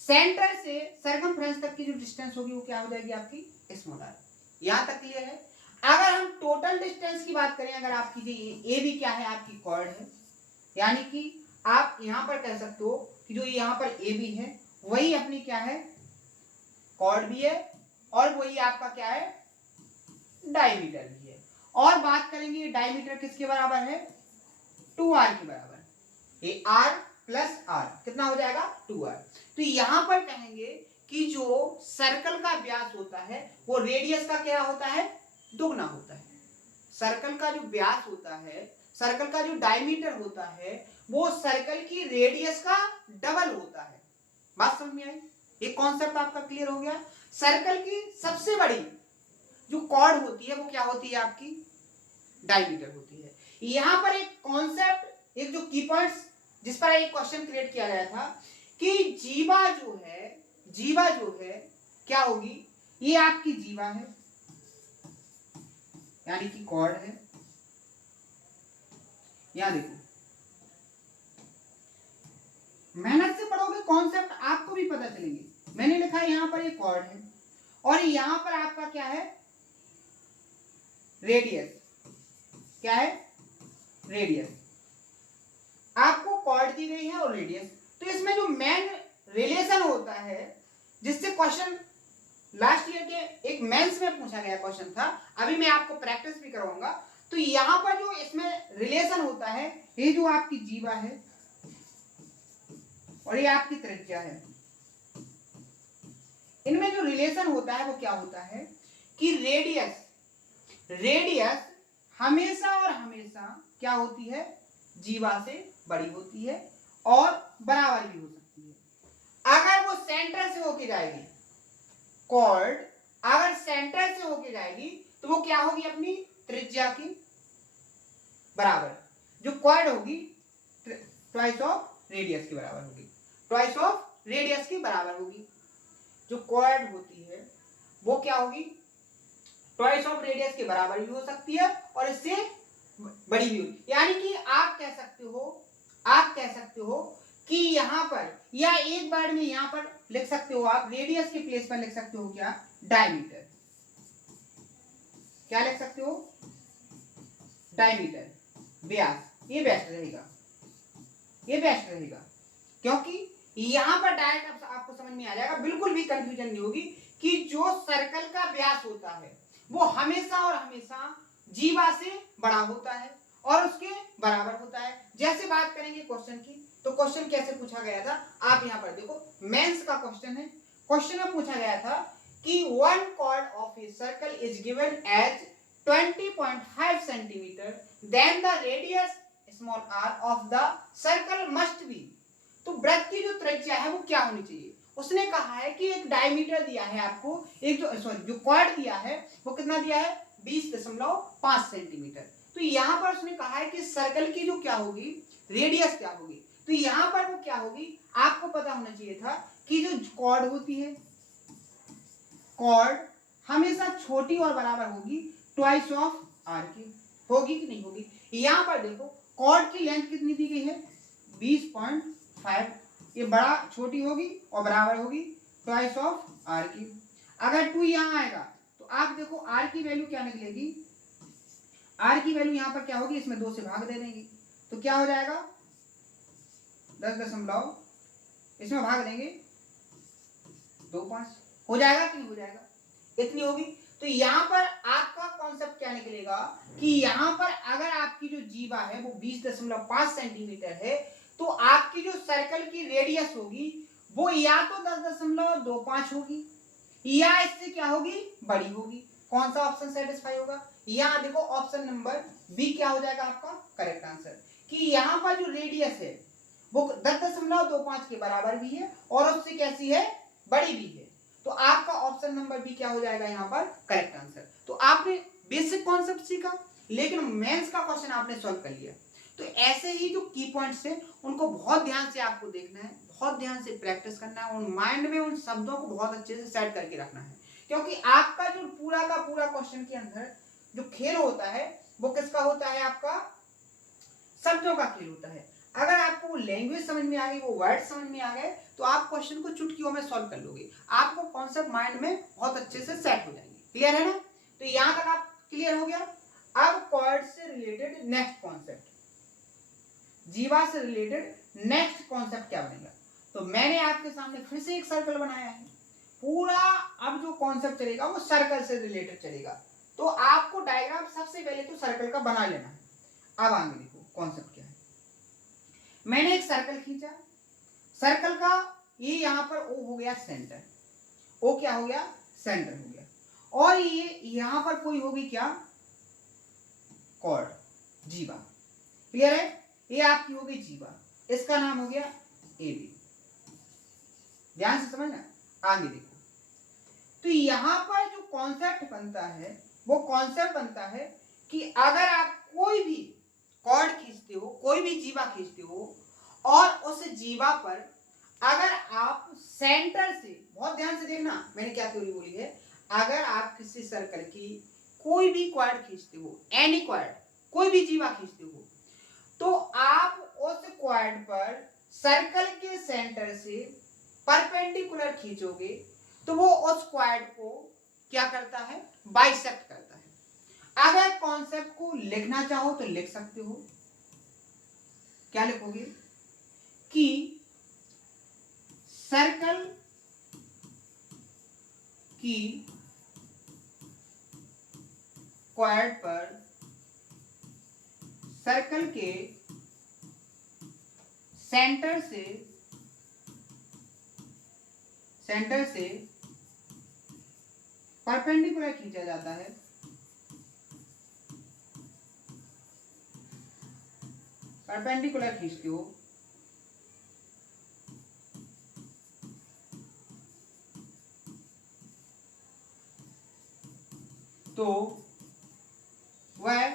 सेंटर से सरकमफ्रेंस तक की जो डिस्टेंस होगी वो क्या हो जाएगी आपकी, स्मॉल आर। यहां तक क्लियर है। अगर हम टोटल डिस्टेंस की बात करें, अगर आप कीजिए, ए भी क्या है, आपकी कॉर्ड है, यानी कि आप यहां पर कह सकते हो कि जो यहां पर ए भी है वही अपनी क्या है, कॉर्ड भी है, और वही आपका क्या है, डायमीटर भी है। और बात करेंगे डायमीटर किसके बराबर है, 2r के बराबर। ये r प्लस r कितना हो जाएगा, 2r। तो यहां पर कहेंगे कि जो सर्कल का व्यास होता है वो रेडियस का क्या होता है, दुगना होता है। सर्कल का जो व्यास होता है, सर्कल का जो डायमीटर होता है वो सर्कल की रेडियस का डबल होता है। बात समझ में आई, ये कॉन्सेप्ट आपका क्लियर हो गया। सर्कल की सबसे बड़ी जो कॉर्ड होती है वो क्या होती है, आपकी डायमीटर होती है। यहां पर एक कॉन्सेप्ट, एक जो की पॉइंट्स जिस पर एक क्वेश्चन क्रिएट किया गया था कि जीवा जो है क्या होगी, ये आपकी जीवा है यानी कि कॉर्ड है। यहां देखो, मेहनत से पढ़ोगे कॉन्सेप्ट आपको भी पता चलेंगे। मैंने लिखा है यहां पर एक कॉर्ड है और यहां पर आपका क्या है, रेडियस। क्या है, रेडियस। आपको कॉर्ड दी गई है और रेडियस। तो इसमें जो मेन रिलेशन होता है, जिससे क्वेश्चन लास्ट ईयर के एक मेंस में पूछा गया क्वेश्चन था, अभी मैं आपको प्रैक्टिस भी करवाऊंगा। तो यहां पर जो इसमें रिलेशन होता है, ये जो आपकी जीवा है और ये आपकी त्रिज्या है, इनमें जो रिलेशन होता है वो क्या होता है कि रेडियस हमेशा और हमेशा क्या होती है, जीवा से बड़ी होती है और बराबर भी हो सकती है। अगर वो सेंटर से होके जाएगी, कॉर्ड अगर सेंटर से होके जाएगी तो वो क्या होगी, अपनी त्रिज्या की बराबर, जो कॉर्ड होगी ट्वाइस ऑफ रेडियस के बराबर होगी, ट्वाइस ऑफ रेडियस की बराबर होगी। जो कॉर्ड होती है वो क्या होगी, ट्वाइस ऑफ रेडियस के बराबर भी हो सकती है और इससे बड़ी भी होगी। यानी कि आप कह सकते हो कि यहां पर, या एक बार में यहां पर लिख सकते हो आप, रेडियस के प्लेस पर लिख सकते हो क्या, डायमीटर। क्या लिख सकते हो, डायमीटर, व्यास। ये बेस्ट रहेगा, क्योंकि यहां पर डायरेक्ट आपको समझ में आ जाएगा, बिल्कुल भी कंफ्यूजन नहीं होगी कि जो सर्कल का व्यास होता है वो हमेशा और हमेशा जीवा से बड़ा होता है और उसके बराबर होता है। जैसे बात करेंगे क्वेश्चन की, तो क्वेश्चन कैसे पूछा गया था, आप यहां पर देखो, मेंस का क्वेश्चन है। क्वेश्चन में पूछा गया था कि one chord of a circle is given as 20.5 centimetre, then the radius small R of the circle must be. तो वृत्त की जो त्रिज्या है वो क्या होनी चाहिए, उसने कहा है कि एक डायमीटर दिया है आपको, एक जो कॉर्ड दिया है वो कितना दिया है, 20.5 सेंटीमीटर। तो यहां पर उसने कहा है कि सर्कल की जो क्या होगी, रेडियस क्या होगी। तो यहां पर वो क्या होगी, आपको पता होना चाहिए था कि जो कॉर्ड होती है, कॉर्ड हमेशा छोटी और बराबर होगी ट्वाइस ऑफ आर की, होगी कि नहीं होगी। यहां पर देखो कॉर्ड की लेंथ कितनी दी गई है, 20.5, ये बड़ा छोटी होगी और बराबर होगी ट्वाइस ऑफ आर की। अगर 2 यहां आएगा तो आप देखो आर की वैल्यू क्या निकलेगी, आर की वैल्यू यहां पर क्या होगी, इसमें 2 से भाग दे देंगे तो क्या हो जाएगा, 10 इसमें भाग देंगे 2.5, हो जाएगा कि नहीं हो जाएगा, इतनी होगी। तो यहां पर आपका कॉन्सेप्ट क्या निकलेगा कि यहां पर अगर आपकी जो जीवा है वो 20.5 सेंटीमीटर है, तो आपकी जो सर्कल की रेडियस होगी वो या तो 10.25 होगी या इससे क्या होगी, बड़ी होगी। कौन सा ऑप्शन सेटिस्फाई होगा, यहां देखो ऑप्शन नंबर बी क्या हो जाएगा आपका करेक्ट आंसर, कि यहां पर जो रेडियस है वो 10.25 के बराबर भी है और उससे कैसी है, बड़ी भी है। तो आपका ऑप्शन नंबर बी क्या हो जाएगा यहाँ पर करेक्ट आंसर। तो आपने बेसिक कॉन्सेप्ट सीखा, लेकिन मेंस का क्वेश्चन आपने सॉल्व कर लिया। तो ऐसे ही जो की पॉइंट्स है उनको बहुत ध्यान से आपको देखना है, बहुत ध्यान से प्रैक्टिस करना है, उन माइंड में उन शब्दों को बहुत अच्छे से सेट करके रखना है, क्योंकि आपका जो पूरा का पूरा क्वेश्चन के अंदर जो खेल होता है वो किसका होता है, आपका शब्दों का खेल होता है। अगर आपको वो लैंग्वेज समझ में आ गई, वो वर्ड समझ में आ गए, तो आप क्वेश्चन को चुटकियों में सॉल्व कर लोगे, आपको कॉन्सेप्ट माइंड में बहुत अच्छे से सेट हो जाएंगे। क्लियर है ना, तो यहां तक आप क्लियर हो गया। अब कॉर्ड से रिलेटेड नेक्स्ट कॉन्सेप्ट, जीवा से रिलेटेड नेक्स्ट कॉन्सेप्ट क्या बनेगा। तो मैंने आपके सामने फिर से एक सर्कल बनाया है, पूरा अब जो कॉन्सेप्ट चलेगा वो सर्कल से रिलेटेड चलेगा। तो आपको डायग्राम सबसे पहले तो सर्कल का बना लेना है। अब आगे देखो कॉन्सेप्ट क्या है। मैंने एक सर्कल खींचा, सर्कल का ये यहां पर ओ हो गया सेंटर, ओ क्या हो गया, सेंटर हो गया, और ये यहां पर कोई होगी क्या, कॉर्ड, जीवा। क्लियर है, ये आपकी होगी जीवा, इसका नाम हो गया ए बी। ध्यान से समझना, आगे देखो। तो यहां पर जो कॉन्सेप्ट बनता है वो कॉन्सेप्ट बनता है कि अगर आप कोई भी कॉर्ड खींचते हो, कोई भी जीवा खींचते हो, और उस जीवा पर अगर आप सेंटर से, बहुत ध्यान से देखना मैंने क्या थ्योरी बोली है, अगर आप किसी सर्कल की कोई भी कॉर्ड खींचते हो, एनी कॉर्ड, कोई भी जीवा खींचते हो, तो आप उस कॉर्ड पर सर्कल के सेंटर से परपेंडिकुलर खींचोगे तो वो उस कॉर्ड को क्या करता है, बाइसेक्ट करता है। अगर कॉन्सेप्ट को लिखना चाहो तो लिख सकते हो, क्या लिखोगे कि सर्कल की क्वाड पर सर्कल के सेंटर से परपेंडिकुलर खींचा जाता है। परपेंडिकुलर खींचते हो तो वह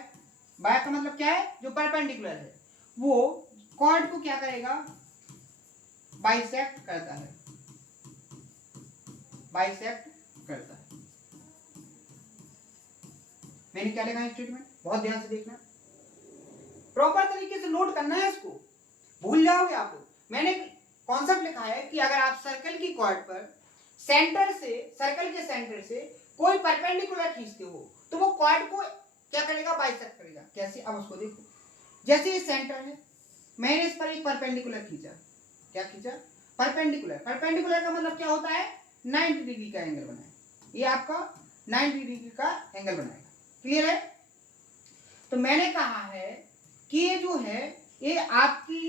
का मतलब क्या है, जो परपेंडिकुलर है वो कॉर्ड को क्या करेगा, बाइसेक्ट करता है, बाइसेक्ट करता है। मैंने क्या लिखा है स्टेटमेंट, बहुत ध्यान से देखना, प्रॉपर तरीके से नोट करना है इसको, भूल जाओगे आप लोग। मैंने कॉन्सेप्ट लिखा है कि अगर आप सर्कल की कॉर्ड पर सर्कल के सेंटर से कोई परपेंडिकुलर खींचते हो तो वो कॉर्ड को क्या करेगा, बाइसेक्ट करेगा। कैसे, अब उसको देखो। जैसे ये सेंटर है, मैंने इस पर एक परपेंडिकुलर खींचा, क्या खींचा, परपेंडिकुलर। परपेंडिकुलर का मतलब क्या होता है, 90 डिग्री का एंगल बनाएगा, ये आपका 90 डिग्री का एंगल बनाएगा। क्लियर है। तो मैंने कहा है कि ये जो है ये आपकी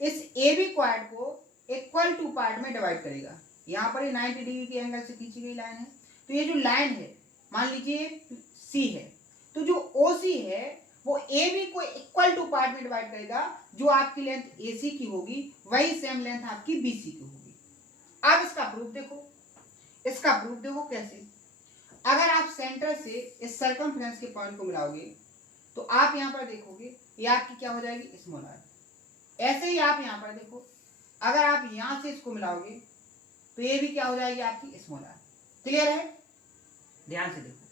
इस ए बी क्वाड को इक्वल टू पार्ट में डिवाइड करेगा। यहाँ पर ये 90 डिग्री के एंगल से खींची गई लाइन है, तो ये जो लाइन है मान लीजिए सी है, तो जो ओ सी है वो ए बी को इक्वल टू पार्ट में डिवाइड करेगा। जो आपकी लेंथ ए सी की होगी वही सेम लेंथ आपकी बी सी की होगी। अब इसका प्रूफ देखो, इसका प्रूफ देखो कैसे। अगर आप सेंटर से इस सर्कमफ्रेंस के पॉइंट को मिलाओगे तो आप यहां पर देखोगे ये आपकी क्या हो जाएगी, स्मॉल आर। ऐसे ही आप यहां पर देखो, अगर आप यहां से इसको मिलाओगे तो ये भी क्या हो जाएगी आपकी स्मॉल आर। क्लियर है। ध्यान से देखो,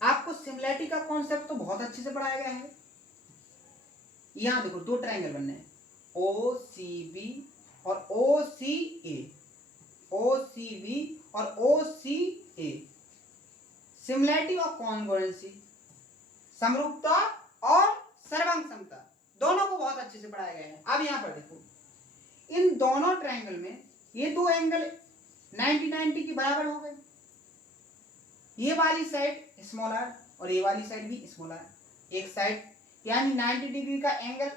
आपको सिमिलरिटी का कॉन्सेप्ट तो बहुत अच्छे से पढ़ाया गया है। यहां देखो दो ट्रायंगल बनने हैं, ओ सी बी और ओ सी ए, ओ सी बी और ओ सी ए। सिमिलरिटी और कॉन्ग्रुएंसी, समरूपता और सर्वांग समता, दोनों को बहुत अच्छे से पढ़ाया गया है। अब यहां पर देखो, इन दोनों ट्रायंगल में ये दो एंगल 90-90 के बराबर हो गए। ये वाली साइड स्मॉल आर और ये वाली साइड भी स्मॉल आर। एक साइड यानी 90 डिग्री का एंगल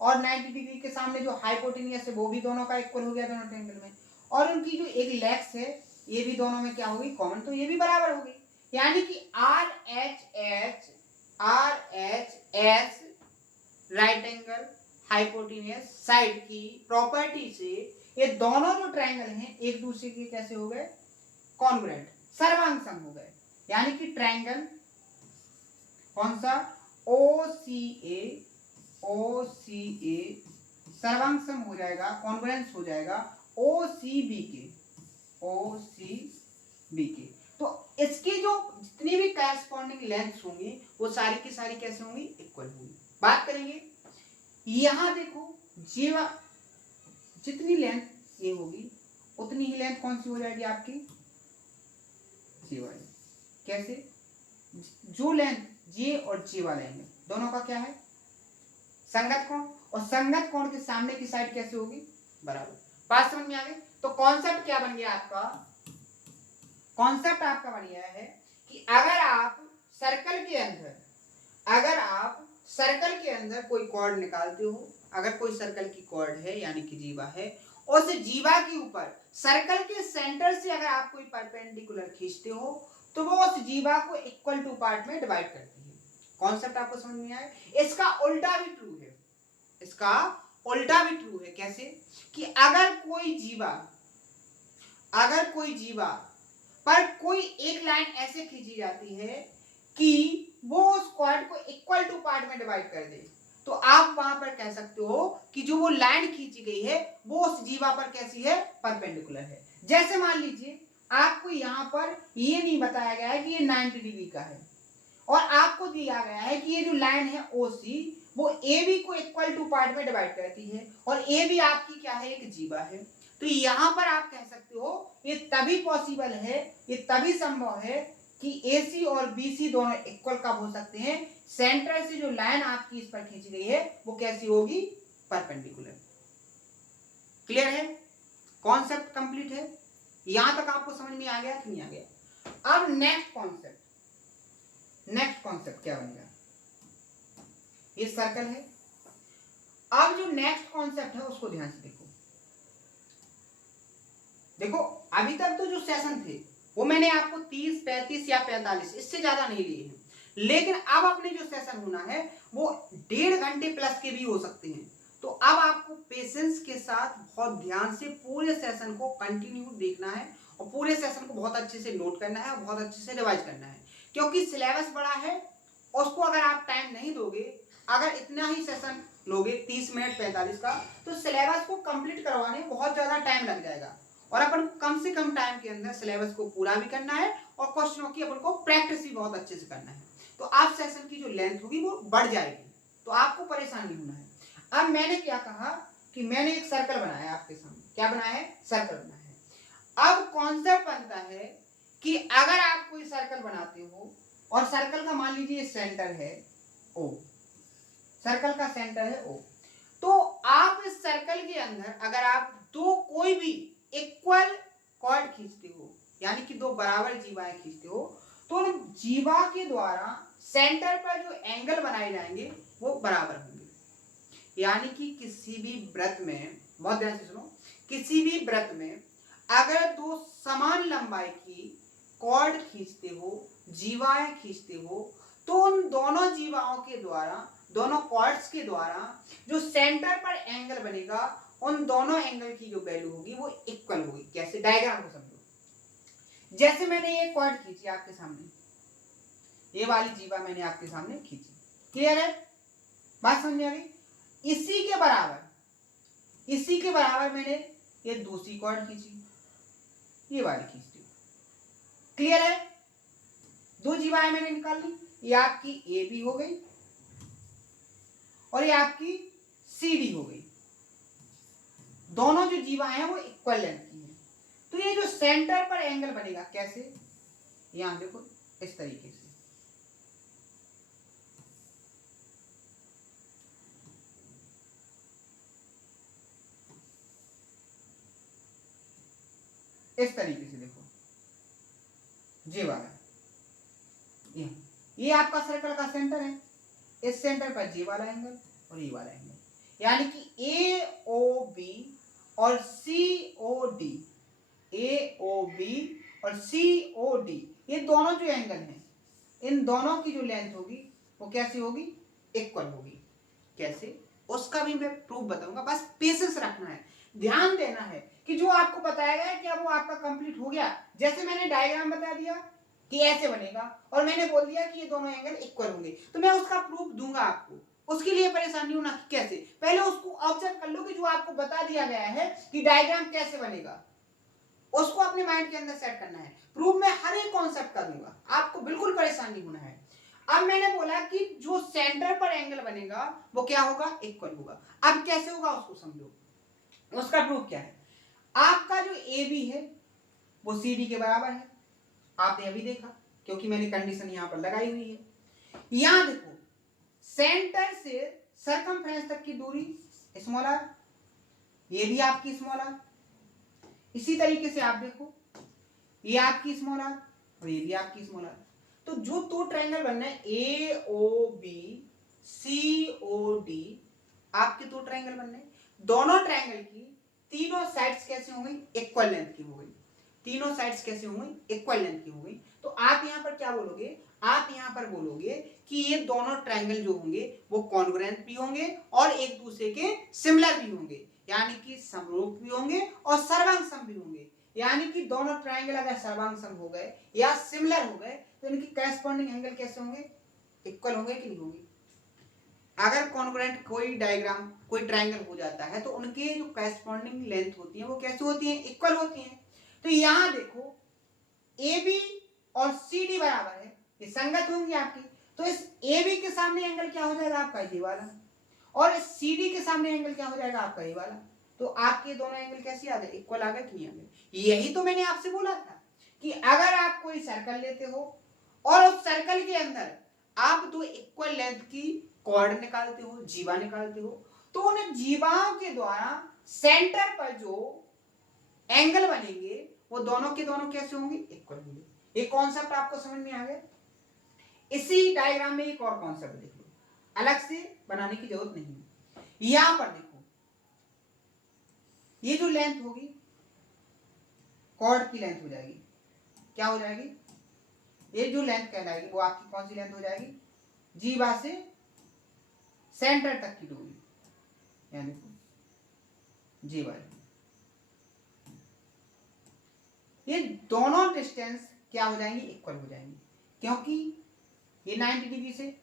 और 90 डिग्री के सामने जो हाइपोटेनियस है वो भी दोनों का इक्वल हो गया दोनों ट्रायंगल में। और उनकी जो एक लेग्स है ये भी दोनों में क्या होगी, कॉमन, तो ये भी बराबर हो गई। यानी कि R H S right angle hypotenuse side की प्रॉपर्टी से ये दोनों जो ट्रायंगल हैं एक दूसरे के कैसे हो गए, कॉन्ग्रुएंट, सर्वांग सम हो गए। यानी कि ट्रायंगल कौन सा, ओ सी ए सर्वांग सम हो जाएगा, कॉन्ग्रुएंस हो जाएगा ओ सी बी के। तो इसकी जो जितनी भी करस्पॉन्डिंग लेंथ्स होंगी वो सारी की सारी कैसे होंगी, इक्वल होंगी। बात करेंगे यहां देखो, जीवा जितनी लेंथ ये होगी उतनी ही लेंथ कौन सी हो जाएगी आपकी, जे वाली। कैसे, जो लेंथ जे और जे वाले एंगल दोनों का क्या है, संगत कोण, और संगत कोण के सामने की साइड कैसे होगी, बराबर। बात समझ में आ गई। तो कॉन्सेप्ट क्या बन गया आपका, कॉन्सेप्ट आपका बन गया है कि अगर आप सर्कल के अंदर कोई कॉर्ड निकालते हो, अगर कोई सर्कल की कॉर्ड है यानी कि जीवा है, उस जीवा के ऊपर सर्कल के सेंटर से अगर आप कोई परपेंडिकुलर खींचते हो तो वो उस जीवा को इक्वल टू पार्ट में डिवाइड करती है। कॉन्सेप्ट आपको समझ में आया। इसका उल्टा भी ट्रू है, इसका उल्टा भी ट्रू है। कैसे कि अगर कोई जीवा पर कोई एक लाइन ऐसे खींची जाती है कि वो उस कॉर्ड को इक्वल टू पार्ट में डिवाइड कर दे, तो आप वहां पर कह सकते हो कि जो वो लाइन खींची गई है वो उस जीवा पर कैसी है, परपेंडिकुलर है। जैसे मान लीजिए आपको यहां पर ये नहीं बताया गया है कि ये 90 डिग्री का है, और आपको दिया गया है कि ये जो लाइन है ओसी वो ए बी को इक्वल टू पार्ट में डिवाइड करती है, और ए बी आपकी क्या है, एक जीवा है। तो यहां पर आप कह सकते हो ये तभी पॉसिबल है, ये तभी संभव है कि AC और BC दोनों इक्वल कब हो सकते हैं, सेंटर से जो लाइन आपकी इस पर खींची गई है वो कैसी होगी, परपेंडिकुलर। क्लियर है। कॉन्सेप्ट कंप्लीट है, यहां तक आपको समझ में आ गया कि नहीं आ गया? अब नेक्स्ट कॉन्सेप्ट क्या बनेगा? ये सर्कल है। अब जो नेक्स्ट कॉन्सेप्ट है उसको ध्यान से देखो अभी तक तो जो सेशन थे वो मैंने आपको 30, 35 या 45 इससे ज्यादा नहीं लिए हैं, लेकिन अब अपने जो सेशन होना है वो 1.5 घंटे प्लस के भी हो सकते हैं। तो अब आपको पेशेंस के साथ बहुत ध्यान से पूरे सेशन को कंटिन्यू देखना है और पूरे सेशन को बहुत अच्छे से नोट करना है और बहुत अच्छे से रिवाइज करना है, क्योंकि सिलेबस बड़ा है। उसको अगर आप टाइम नहीं दोगे, अगर इतना ही सेशन लोगे 30 मिनट 45 का, तो सिलेबस को कंप्लीट करवाने में बहुत ज्यादा टाइम लग जाएगा और अपन को कम से कम टाइम के अंदर सिलेबस को पूरा भी करना है और क्वेश्चनों की अपन को प्रैक्टिस भी बहुत अच्छे से करना है। तो आप सेशन की जो लेंथ होगी वो बढ़ जाएगी, तो आपको परेशान नहीं होना है। अब मैंने क्या कहा कि मैंने एक सर्कल बनाया आपके सामने। क्या बनाया है? सर्कल बनाया है। अब कॉन्सेप्ट बनता है कि अगर आप कोई सर्कल बनाते हो और सर्कल का मान लीजिए सेंटर है ओ, सर्कल का सेंटर है ओ, तो आप इस सर्कल के अंदर अगर आप दो कोई भी इक्वल कॉर्ड खींचते हो, यानी कि दो बराबर जीवाएं खींचते हो, तो उन जीवा के द्वारा सेंटर पर जो एंगल बनाए जाएंगे वो बराबर होंगे। यानी कि किसी भी वृत्त में, बहुत ध्यान से सुनो, किसी भी वृत्त में अगर दो समान लंबाई की कॉर्ड खींचते हो, जीवाएं खींचते हो, तो उन दोनों जीवाओं के द्वारा, दोनों कॉर्ड्स के द्वारा जो सेंटर पर एंगल बनेगा, उन दोनों एंगल की जो वैल्यू होगी वो इक्वल होगी। कैसे? डायग्राम को समझो। जैसे मैंने ये कॉर्ड खींची आपके सामने, ये वाली जीवा मैंने आपके सामने खींची, क्लियर है? बात समझ में आ गई? इसी के बराबर मैंने ये दूसरी कॉर्ड खींची, ये वाली खींचती हूं, क्लियर है? दो जीवाएं मैंने निकाल ली, ये आपकी ए बी हो गई और ये आपकी सी डी हो गई। दोनों जो जीवाएं हैं वो इक्वल लेंथ की है। तो ये जो सेंटर पर एंगल बनेगा, कैसे? यहां देखो, इस तरीके से, इस तरीके से देखो, ये वाला, ये आपका सर्कल का सेंटर है। इस सेंटर पर जे वाला एंगल और ये वाला एंगल, यानी कि ए ओ बी और सी ओ डी, ए ओ बी और सी ओ डी, ये दोनों जो एंगल हैं, इन दोनों की जो लेंथ होगी वो कैसी होगी? इक्वल होगी। कैसे? उसका भी मैं प्रूफ बताऊंगा, बस पेशेंस रखना है, ध्यान देना है कि जो आपको बताया गया क्या वो आपका कंप्लीट हो गया। जैसे मैंने डायग्राम बता दिया कि ऐसे बनेगा और मैंने बोल दिया कि ये दोनों एंगल इक्वल होंगे, तो मैं उसका प्रूफ दूंगा आपको। उसके लिए परेशान नहीं होना कि कैसे, पहले उसको ऑब्जर्व कर लो कि जो आपको बता दिया गया है कि डायग्राम कैसे बनेगा, उसको अपने माइंड के अंदर सेट करना है। प्रूफ में हर एक कॉन्सेप्ट का दूंगा, आपको बिल्कुल परेशान नहीं होना है। अब मैंने बोला कि जो सेंटर पर एंगल बनेगा वो क्या होगा? इक्वल होगा। अब कैसे होगा उसको समझो। उसका प्रूफ क्या है? आपका जो ए बी है वो सी डी के बराबर है, आपने अभी देखा, क्योंकि मैंने कंडीशन यहां पर लगाई हुई है। यहां देखो, सेंटर से सरकमफ्रेंस तक की दूरी स्मॉल आर, ये भी आपकी स्मॉल आर। इसी तरीके से आप देखो, ये आपकी स्मॉल आर और ये भी आपकी स्मॉल आर। तो जो दो ट्रायंगल बनना है ए O B C O D, आपके दो ट्रायंगल बनने, दोनों ट्रायंगल की तीनों साइड्स कैसे हो गई? इक्वल लेंथ की हो गई। तीनों साइड्स कैसे हो गई? इक्वल लेंथ की हो गई। तो आप यहां पर क्या बोलोगे? आप यहां पर बोलोगे कि ये दोनों ट्रायंगल जो होंगे वो कॉन्ग्रुएंट भी होंगे और एक दूसरे के सिमिलर भी होंगे, यानी कि समरूप भी होंगे और सर्वांग भी होंगे। यानी कि दोनों ट्रायंगल अगर सर्वांग हो गए या सिमिलर हो गए तो इनकी करस्पॉन्डिंग एंगल कैसे होंगे? इक्वल होंगे कि नहीं होंगे? अगर कॉन्ग्रुएंट कोई डायग्राम, कोई ट्रायंगल हो जाता है तो उनके जो करस्पॉन्डिंग लेंथ होती है वो कैसे होती है? इक्वल होती है। तो यहां देखो, ए बी और सी डी बराबर है, ये संगत होंगी आपकी। तो इस ए बी के सामने एंगल क्या हो जाएगा? आपका ये वाला। और इस सी डी के सामने एंगल क्या हो जाएगा? आपका ये वाला। तो आपके दोनों एंगल कैसे आ गए? इक्वल आ गए कि नहीं आ गए? यही तो मैंने आपसे बोला था कि अगर आप कोई सर्कल लेते हो और उस सर्कल के अंदर आप दो इक्वल लेंथ की कॉर्ड निकालते हो, जीवा निकालते हो, तो उन जीवाओं के द्वारा सेंटर पर जो एंगल बनेंगे वो दोनों के दोनों कैसे होंगे, इक्वल होंगे। ये कॉन्सेप्ट आपको समझ में आ गया। इसी डायग्राम में एक और कॉन्सेप्ट देख लो, अलग से बनाने की जरूरत नहीं है। यहां पर देखो, ये जो लेंथ होगी कॉर्ड की लेंथ हो जाएगी, क्या हो जाएगी, ये जो लेंथ कहलाएगी वो आपकी कौन सी लेंथ हो जाएगी, जीवा से सेंटर तक की दूरी, यानी जीवा। ये दोनों डिस्टेंस क्या हो जाएंगी, इक्वल हो जाएंगी, क्योंकि ये 90 डिग्री से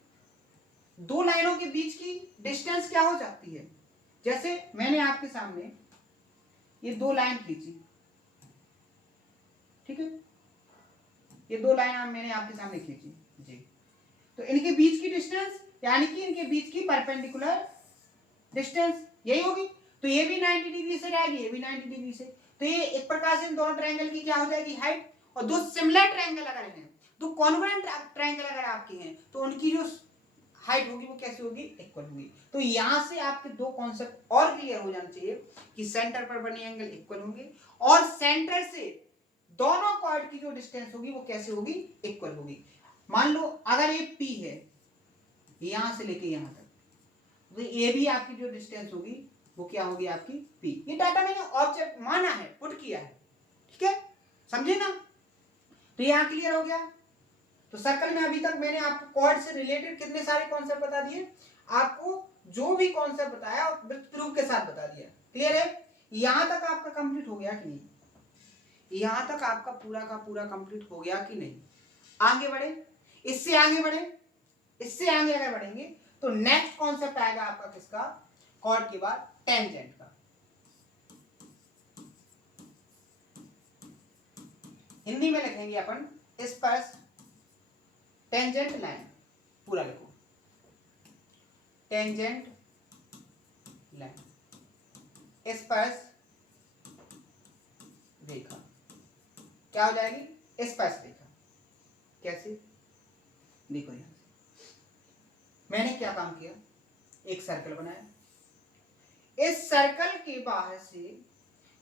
दो लाइनों के बीच की डिस्टेंस क्या हो जाती है। जैसे मैंने आपके सामने ये दो लाइन खींची, ठीक है, ये दो लाइन मैंने आपके सामने खींची जी, तो इनके बीच की डिस्टेंस यानी कि इनके बीच की परपेंडिकुलर डिस्टेंस यही होगी। तो ये भी 90 डिग्री से जाएगी, ये भी 90 डिग्री से, तो ये एक प्रकार से इन दोनों ट्रायंगल की क्या हो जाएगी, हाइट। और दो सिमिलर ट्रायंगल अगर हैं, दो कॉन्ग्रुएंट ट्रायंगल अगर आपके हैं, तो उनकी जो हाइट होगी वो कैसी होगी, इक्वल होगी। तो यहां से आपके दो कॉन्सेप्ट और क्लियर हो जाने चाहिए कि सेंटर पर बने एंगल इक्वल होंगे और सेंटर से दोनों कॉर्ड की जो डिस्टेंस होगी वो कैसे होगी, इक्वल होगी। मान लो अगर ये P है, यहां से लेके यहां तक, तो ये भी आपकी जो डिस्टेंस होगी वो क्या होगी, आपकी P। ये डाटा मैंने ऑब्जेक्ट माना है, पुट किया है, ठीक है, समझे ना। तो यहां क्लियर हो गया। तो सर्कल में अभी तक मैंने आपको कॉर्ड से रिलेटेड कितने सारे कॉन्सेप्ट बता दिए, आपको जो भी कॉन्सेप्ट बताया प्रूफ के साथ बता दिया। क्लियर है, यहां तक आपका कंप्लीट हो गया कि नहीं, यहां तक आपका पूरा का पूरा कंप्लीट हो गया कि नहीं। आगे बढ़े, इससे आगे बढ़े, इससे आगे अगर बढ़ेंगे तो नेक्स्ट कॉन्सेप्ट आएगा आपका किसका, कॉर्ड के बाद टेंजेंट का। हिंदी में लिखेंगे अपन स्पर्श टेंजेंट लाइन, पूरा लिखो, टेंजेंट लाइन, स्पर्श रेखा, क्या हो जाएगी, स्पर्श रेखा। कैसे, देखो यहां से मैंने क्या काम किया, एक सर्कल बनाया, इस सर्कल के बाहर से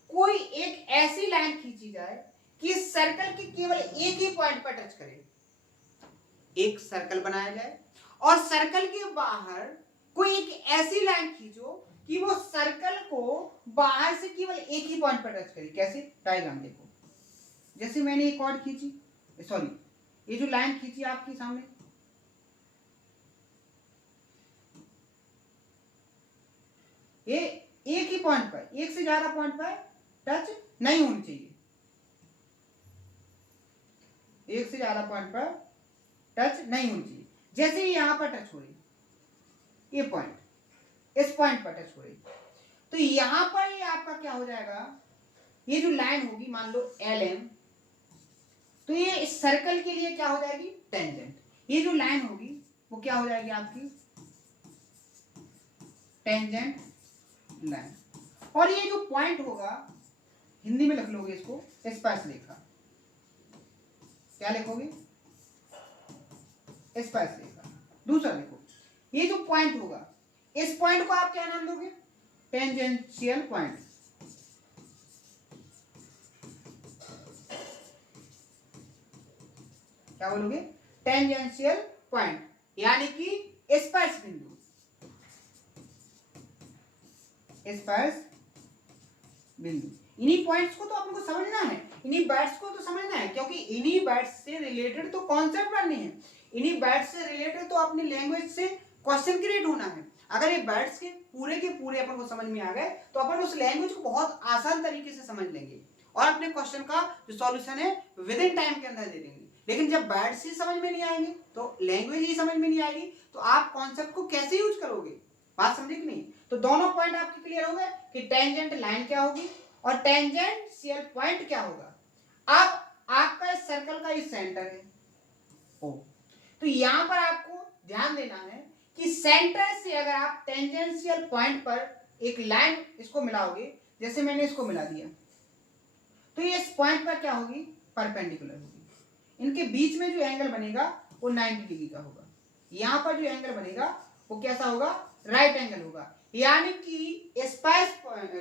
कोई एक ऐसी लाइन खींची जाए कि इस सर्कल के केवल एक ही पॉइंट पर टच करे। एक सर्कल बनाया जाए और सर्कल के बाहर कोई एक ऐसी लाइन खींचो कि वो सर्कल को बाहर से केवल एक ही पॉइंट पर टच करे। कैसे, डायग्राम देखो, जैसे मैंने एक कॉर्ड खींची, सॉरी ये जो लाइन खींची आपके सामने, ये एक ही पॉइंट पर, एक से ज्यादा पॉइंट पर टच नहीं होनी चाहिए, एक से ज्यादा पॉइंट पर टच नहीं होनी चाहिए। जैसे ही यहां पर टच हो रही, ये पॉइंट इस पॉइंट पर टच हो रही, तो यहां पर ये आपका क्या हो जाएगा, ये जो लाइन होगी मान लो LM, तो ये इस सर्कल के लिए क्या हो जाएगी, टेंजेंट। ये जो लाइन होगी वो क्या हो जाएगी आपकी, टेंजेंट लाइन। और ये जो पॉइंट होगा, हिंदी में लिख लोगे इसको स्पर्श रेखा, क्या लिखोगे, स्पर्श रेखा। दूसरा देखो, ये जो पॉइंट होगा, इस पॉइंट को आप क्या नाम दोगे, टेंजेंशियल पॉइंट। क्या बोलोगे, टेंजेंशियल पॉइंट, यानी कि स्पर्श बिंदु, स्पर्श बिंदु। इन्हीं पॉइंट्स को तो आपको समझना है, इन्हीं बैट्स को तो समझना है, क्योंकि इन्हीं बैट्स से रिलेटेड तो कॉन्सेप्ट बनने हैं, इन्हीं बैट्स से रिलेटेड तो अपनी लैंग्वेज से क्वेश्चन क्रिएट होना है। अगर ये बैट्स के पूरे अपन को समझ में आ गए तो अपन उस लैंग्वेज को बहुत आसान तरीके से समझ लेंगे और अपने क्वेश्चन का जो सॉल्यूशन है विद इन टाइम के अंदर दे देंगे। लेकिन जब बैट्स ही समझ में नहीं आएंगे, तो लैंग्वेज ही समझ में नहीं आएगी, तो आप कॉन्सेप्ट को कैसे यूज करोगे, बात समझे कि नहीं। तो दोनों पॉइंट आपके क्लियर हो गए कि टेंजेंट लाइन क्या होगी और टेंजेंशियल पॉइंट क्या होगा। अब आपका इस सर्कल का इस सेंटर है ओ, तो यहां पर आपको ध्यान देना है कि सेंटर से अगर आप टेंजेंशियल पॉइंट पर एक लाइन इसको मिलाओगे, जैसे मैंने इसको मिला दिया, तो ये इस पॉइंट पर क्या होगी, परपेंडिकुलर होगी। इनके बीच में जो एंगल बनेगा वो 90 डिग्री का होगा, यहां पर जो एंगल बनेगा वो कैसा होगा, राइट एंगल होगा। यानी कि स्पर्श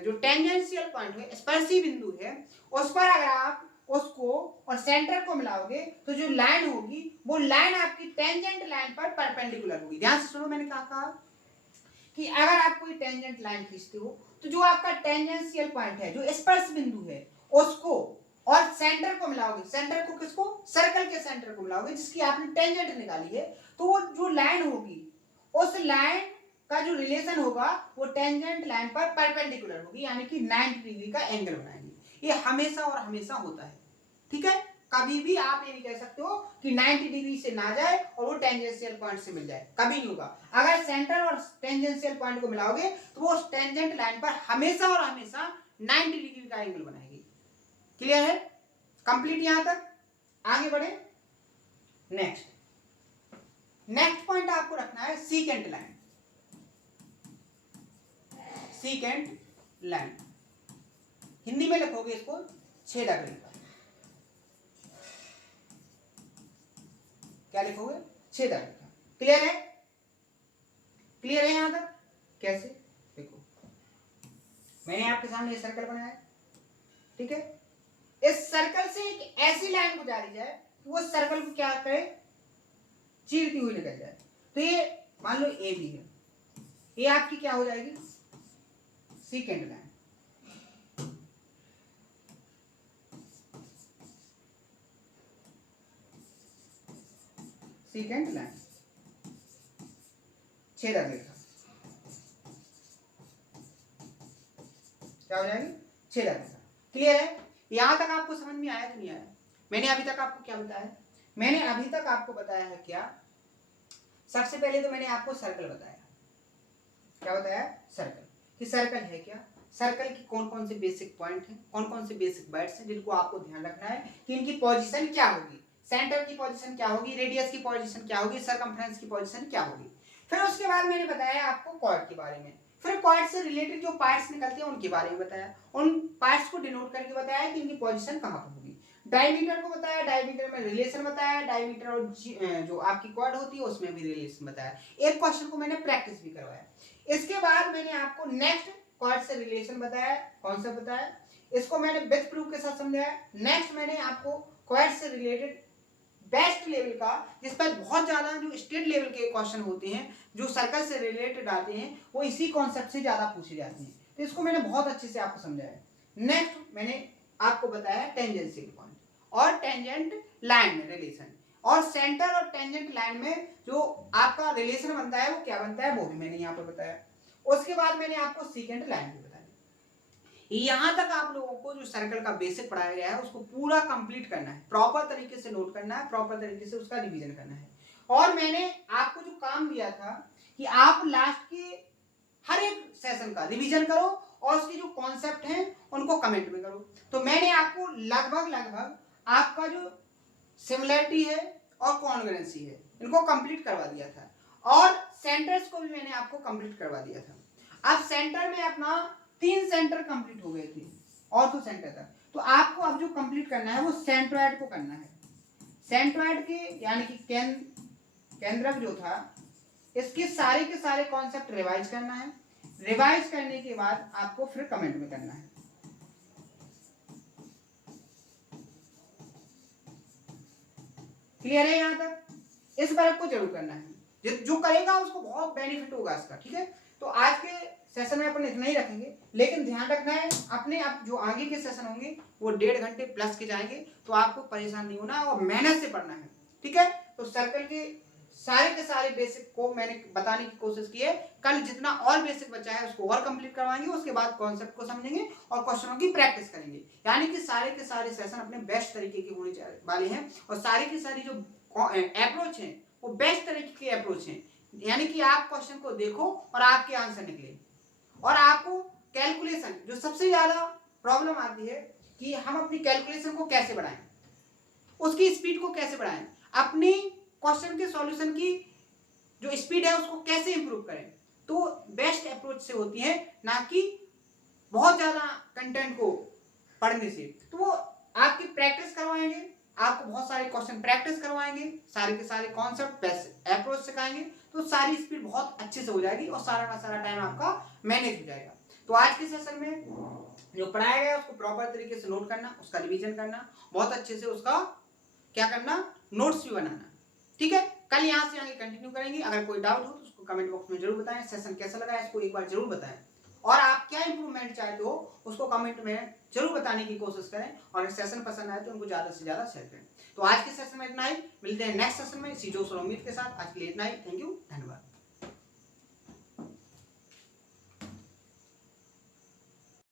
जो टेंजेंशियल पॉइंट है, स्पर्शी बिंदु है, उस पर अगर आप उसको और सेंटर को मिलाओगे तो जो लाइन होगी वो लाइन आपकी टेंजेंट लाइन पर परपेंडिकुलर होगी। ध्यान से सुनो, मैंने कहा कि अगर आप कोई टेंजेंट लाइन खींचते हो तो जो आपका टेंजेंशियल पॉइंट है, जो स्पर्श बिंदु है, उसको और सेंटर को मिलाओगे, सेंटर को किसको, सर्कल के सेंटर को मिलाओगे जिसकी आपने टेंजेंट निकाली है, तो वो जो लाइन होगी उस लाइन का जो रिलेशन होगा वो टेंजेंट लाइन पर परपेंडिकुलर होगी, यानी कि 90 डिग्री का एंगल बनाएगी। ये हमेशा और हमेशा होता है, ठीक है। कभी भी आप ये नहीं कह सकते हो कि 90 डिग्री से ना जाए और वो टेंजेंशियल पॉइंट से मिल जाए, कभी नहीं होगा। अगर सेंटर और टेंजेंशियल पॉइंट को मिलाओगे तो वो टेंजेंट लाइन पर हमेशा और हमेशा 90 डिग्री का एंगल बनाएगी। क्लियर है, कंप्लीट यहां तक। आगे बढ़े, नेक्स्ट पॉइंट आपको रखना है secant line. Secant line Hindi में लिखोगे इसको छेदक रेखा। क्या लिखोगे, छेदक रेखा। क्लियर है, क्लियर है यहां तक। कैसे, देखो मैंने आपके सामने ये सर्कल बनाया, ठीक है। इस सर्कल से एक ऐसी लाइन गुजारी जाए कि वो सर्कल को क्या करे, चीरती हुई निकल जाए। तो ये मान लो ए बी है, ये आपकी क्या हो जाएगी, सीकेंट लाइन। सीकेंट लाइन, छेदक रेखा क्या हो जाएगी, छेदक रेखा। क्लियर है, यहां तक आपको समझ में आया कि नहीं आया। मैंने अभी तक आपको क्या बताया, मैंने अभी तक आपको बताया है क्या, सबसे पहले तो मैंने आपको सर्कल बताया। क्या बताया, सर्कल। कि सर्कल है क्या, सर्कल की कौन कौन से बेसिक पॉइंट हैं, कौन कौन से बेसिक बाइट्स हैं जिनको आपको ध्यान रखना है कि इनकी पोजीशन क्या होगी, सेंटर की पोजीशन क्या होगी, रेडियस की पोजीशन क्या होगी, सर्कमफ्रेंस की पोजीशन क्या होगी। फिर उसके बाद मैंने बताया आपको कॉर्ड के बारे में, फिर कॉर्ड से रिलेटेड जो पार्ट्स निकलते हैं उनके बारे में बताया, उन पार्ट्स को डिनोट करके बताया कि इनकी पोजीशन कहां पर होगी। डायमीटर को बताया, डायमीटर में रिलेशन बताया, डायमीटर और जो आपकी कॉर्ड होती है उसमें भी रिलेशन बताया। एक क्वेश्चन को मैंने प्रैक्टिस भी करवाया। इसके बाद मैंने आपको नेक्स्ट कॉर्ड से रिलेशन बताया, कॉन्सेप्ट बताया, इसको मैंने विथ प्रूफ के साथ समझाया। नेक्स्ट मैंने आपको कॉर्ड से रिलेटेड बेस्ट लेवल का, जिस पर बहुत ज्यादा जो स्टेट लेवल के क्वेश्चन होते हैं जो सर्कल से रिलेटेड आते हैं वो इसी कॉन्सेप्ट से ज्यादा पूछे जाते हैं, तो इसको मैंने बहुत अच्छे से आपको समझाया। नेक्स्ट मैंने आपको बताया टेंजेंशियल पॉइंट और टेंजेंट लाइन में रिलेशन, और सेंटर और टेंजेंट लाइन में जो आपका रिलेशन बनता है वो क्या बनता है वो भी मैंने यहाँ पर बताया। उसके बाद मैंने आपको सीकेंट लाइन भी बताया। यहां तक आप लोगों को जो सर्कल का बेसिक पढ़ाया गया है उसको पूरा कंप्लीट करना है, प्रॉपर तरीके से नोट करना है, प्रॉपर तरीके से उसका रिवीजन करना है। और मैंने आपको जो काम दिया था कि आप लास्ट के हर एक सेशन का रिवीजन करो और उसके जो कॉन्सेप्ट हैं उनको कमेंट में करो। तो मैंने आपको लगभग आपका जो सिमिलरिटी है और कॉन्ग्रुएंसी है इनको कंप्लीट करवा दिया था, और सेंटर्स को भी मैंने आपको कंप्लीट करवा दिया था। अब सेंटर में अपना 3 सेंटर कंप्लीट हो गए थे और तो सेंटर था, तो आपको अब जो कंप्लीट करना है वो सेंट्रोइड को करना है। सेंट्रोइड के यानी कि केंद्रक जो था इसके सारे के सारे कॉन्सेप्ट रिवाइज करना है। रिवाइज करने के बाद आपको फिर कमेंट में करना है। क्लियर है यहां तक, इस वर्क को जरूर करना है, जो करेगा उसको बहुत बेनिफिट होगा इसका, ठीक है। तो आज के सेशन में अपन इतना ही रखेंगे, लेकिन ध्यान रखना है अपने आप जो आगे के सेशन होंगे वो 1.5 घंटे प्लस के जाएंगे, तो आपको परेशान नहीं होना और मेहनत से पढ़ना है, ठीक है। तो सर्कल के सारे बेसिक को मैंने बताने की कोशिश की है। कल जितना और बेसिक बचा है उसको और कंप्लीट करवाएंगे, उसके बाद कॉन्सेप्ट को समझेंगे और क्वेश्चनों की प्रैक्टिस करेंगे। यानी कि सारे के सारे सेशन अपने बेस्ट तरीके के होने वाले हैं, और सारी की सारी जो अप्रोच है वो बेस्ट तरीके की अप्रोच है। यानी कि आप क्वेश्चन को देखो और आपके आंसर निकले, और आपको कैलकुलेशन जो सबसे ज्यादा प्रॉब्लम आती है कि हम अपनी कैलकुलेशन को कैसे बढ़ाएं, उसकी स्पीड को कैसे बढ़ाएं, अपनी क्वेश्चन के सॉल्यूशन की जो स्पीड है उसको कैसे इंप्रूव करें, तो बेस्ट अप्रोच से होती है, ना कि बहुत ज्यादा कंटेंट को पढ़ने से। तो वो आपकी प्रैक्टिस करवाएंगे, आपको बहुत सारे क्वेश्चन प्रैक्टिस करवाएंगे, सारे के सारे कॉन्सेप्ट बेस्ट अप्रोच सिखाएंगे, तो सारी स्पीड बहुत अच्छे से हो जाएगी और सारा का सारा टाइम आपका मैनेज हो जाएगा। तो आज के सेशन में जो पढ़ाया गया उसको प्रॉपर तरीके से नोट करना, उसका रिवीजन करना, बहुत अच्छे से उसका क्या करना, नोट्स भी बनाना। ठीक है, कल यहाँ से आगे कंटिन्यू करेंगे। अगर कोई डाउट हो तो उसको कमेंट बॉक्स में जरूर बताएं। सेशन कैसा लगा इसको एक बार जरूर बताएं, और आप क्या इंप्रूवमेंट चाहते हो उसको कमेंट में जरूर बताने की कोशिश करें। और अगर सेशन पसंद आए तो उनको ज्यादा से ज्यादा शेयर करें। तो आज के सेशन में इतना ही, मिलते हैं नेक्स्ट सेशन में इसी जोश और उम्मीद के साथ। आज के लिए इतना ही, थैंक यू, धन्यवाद।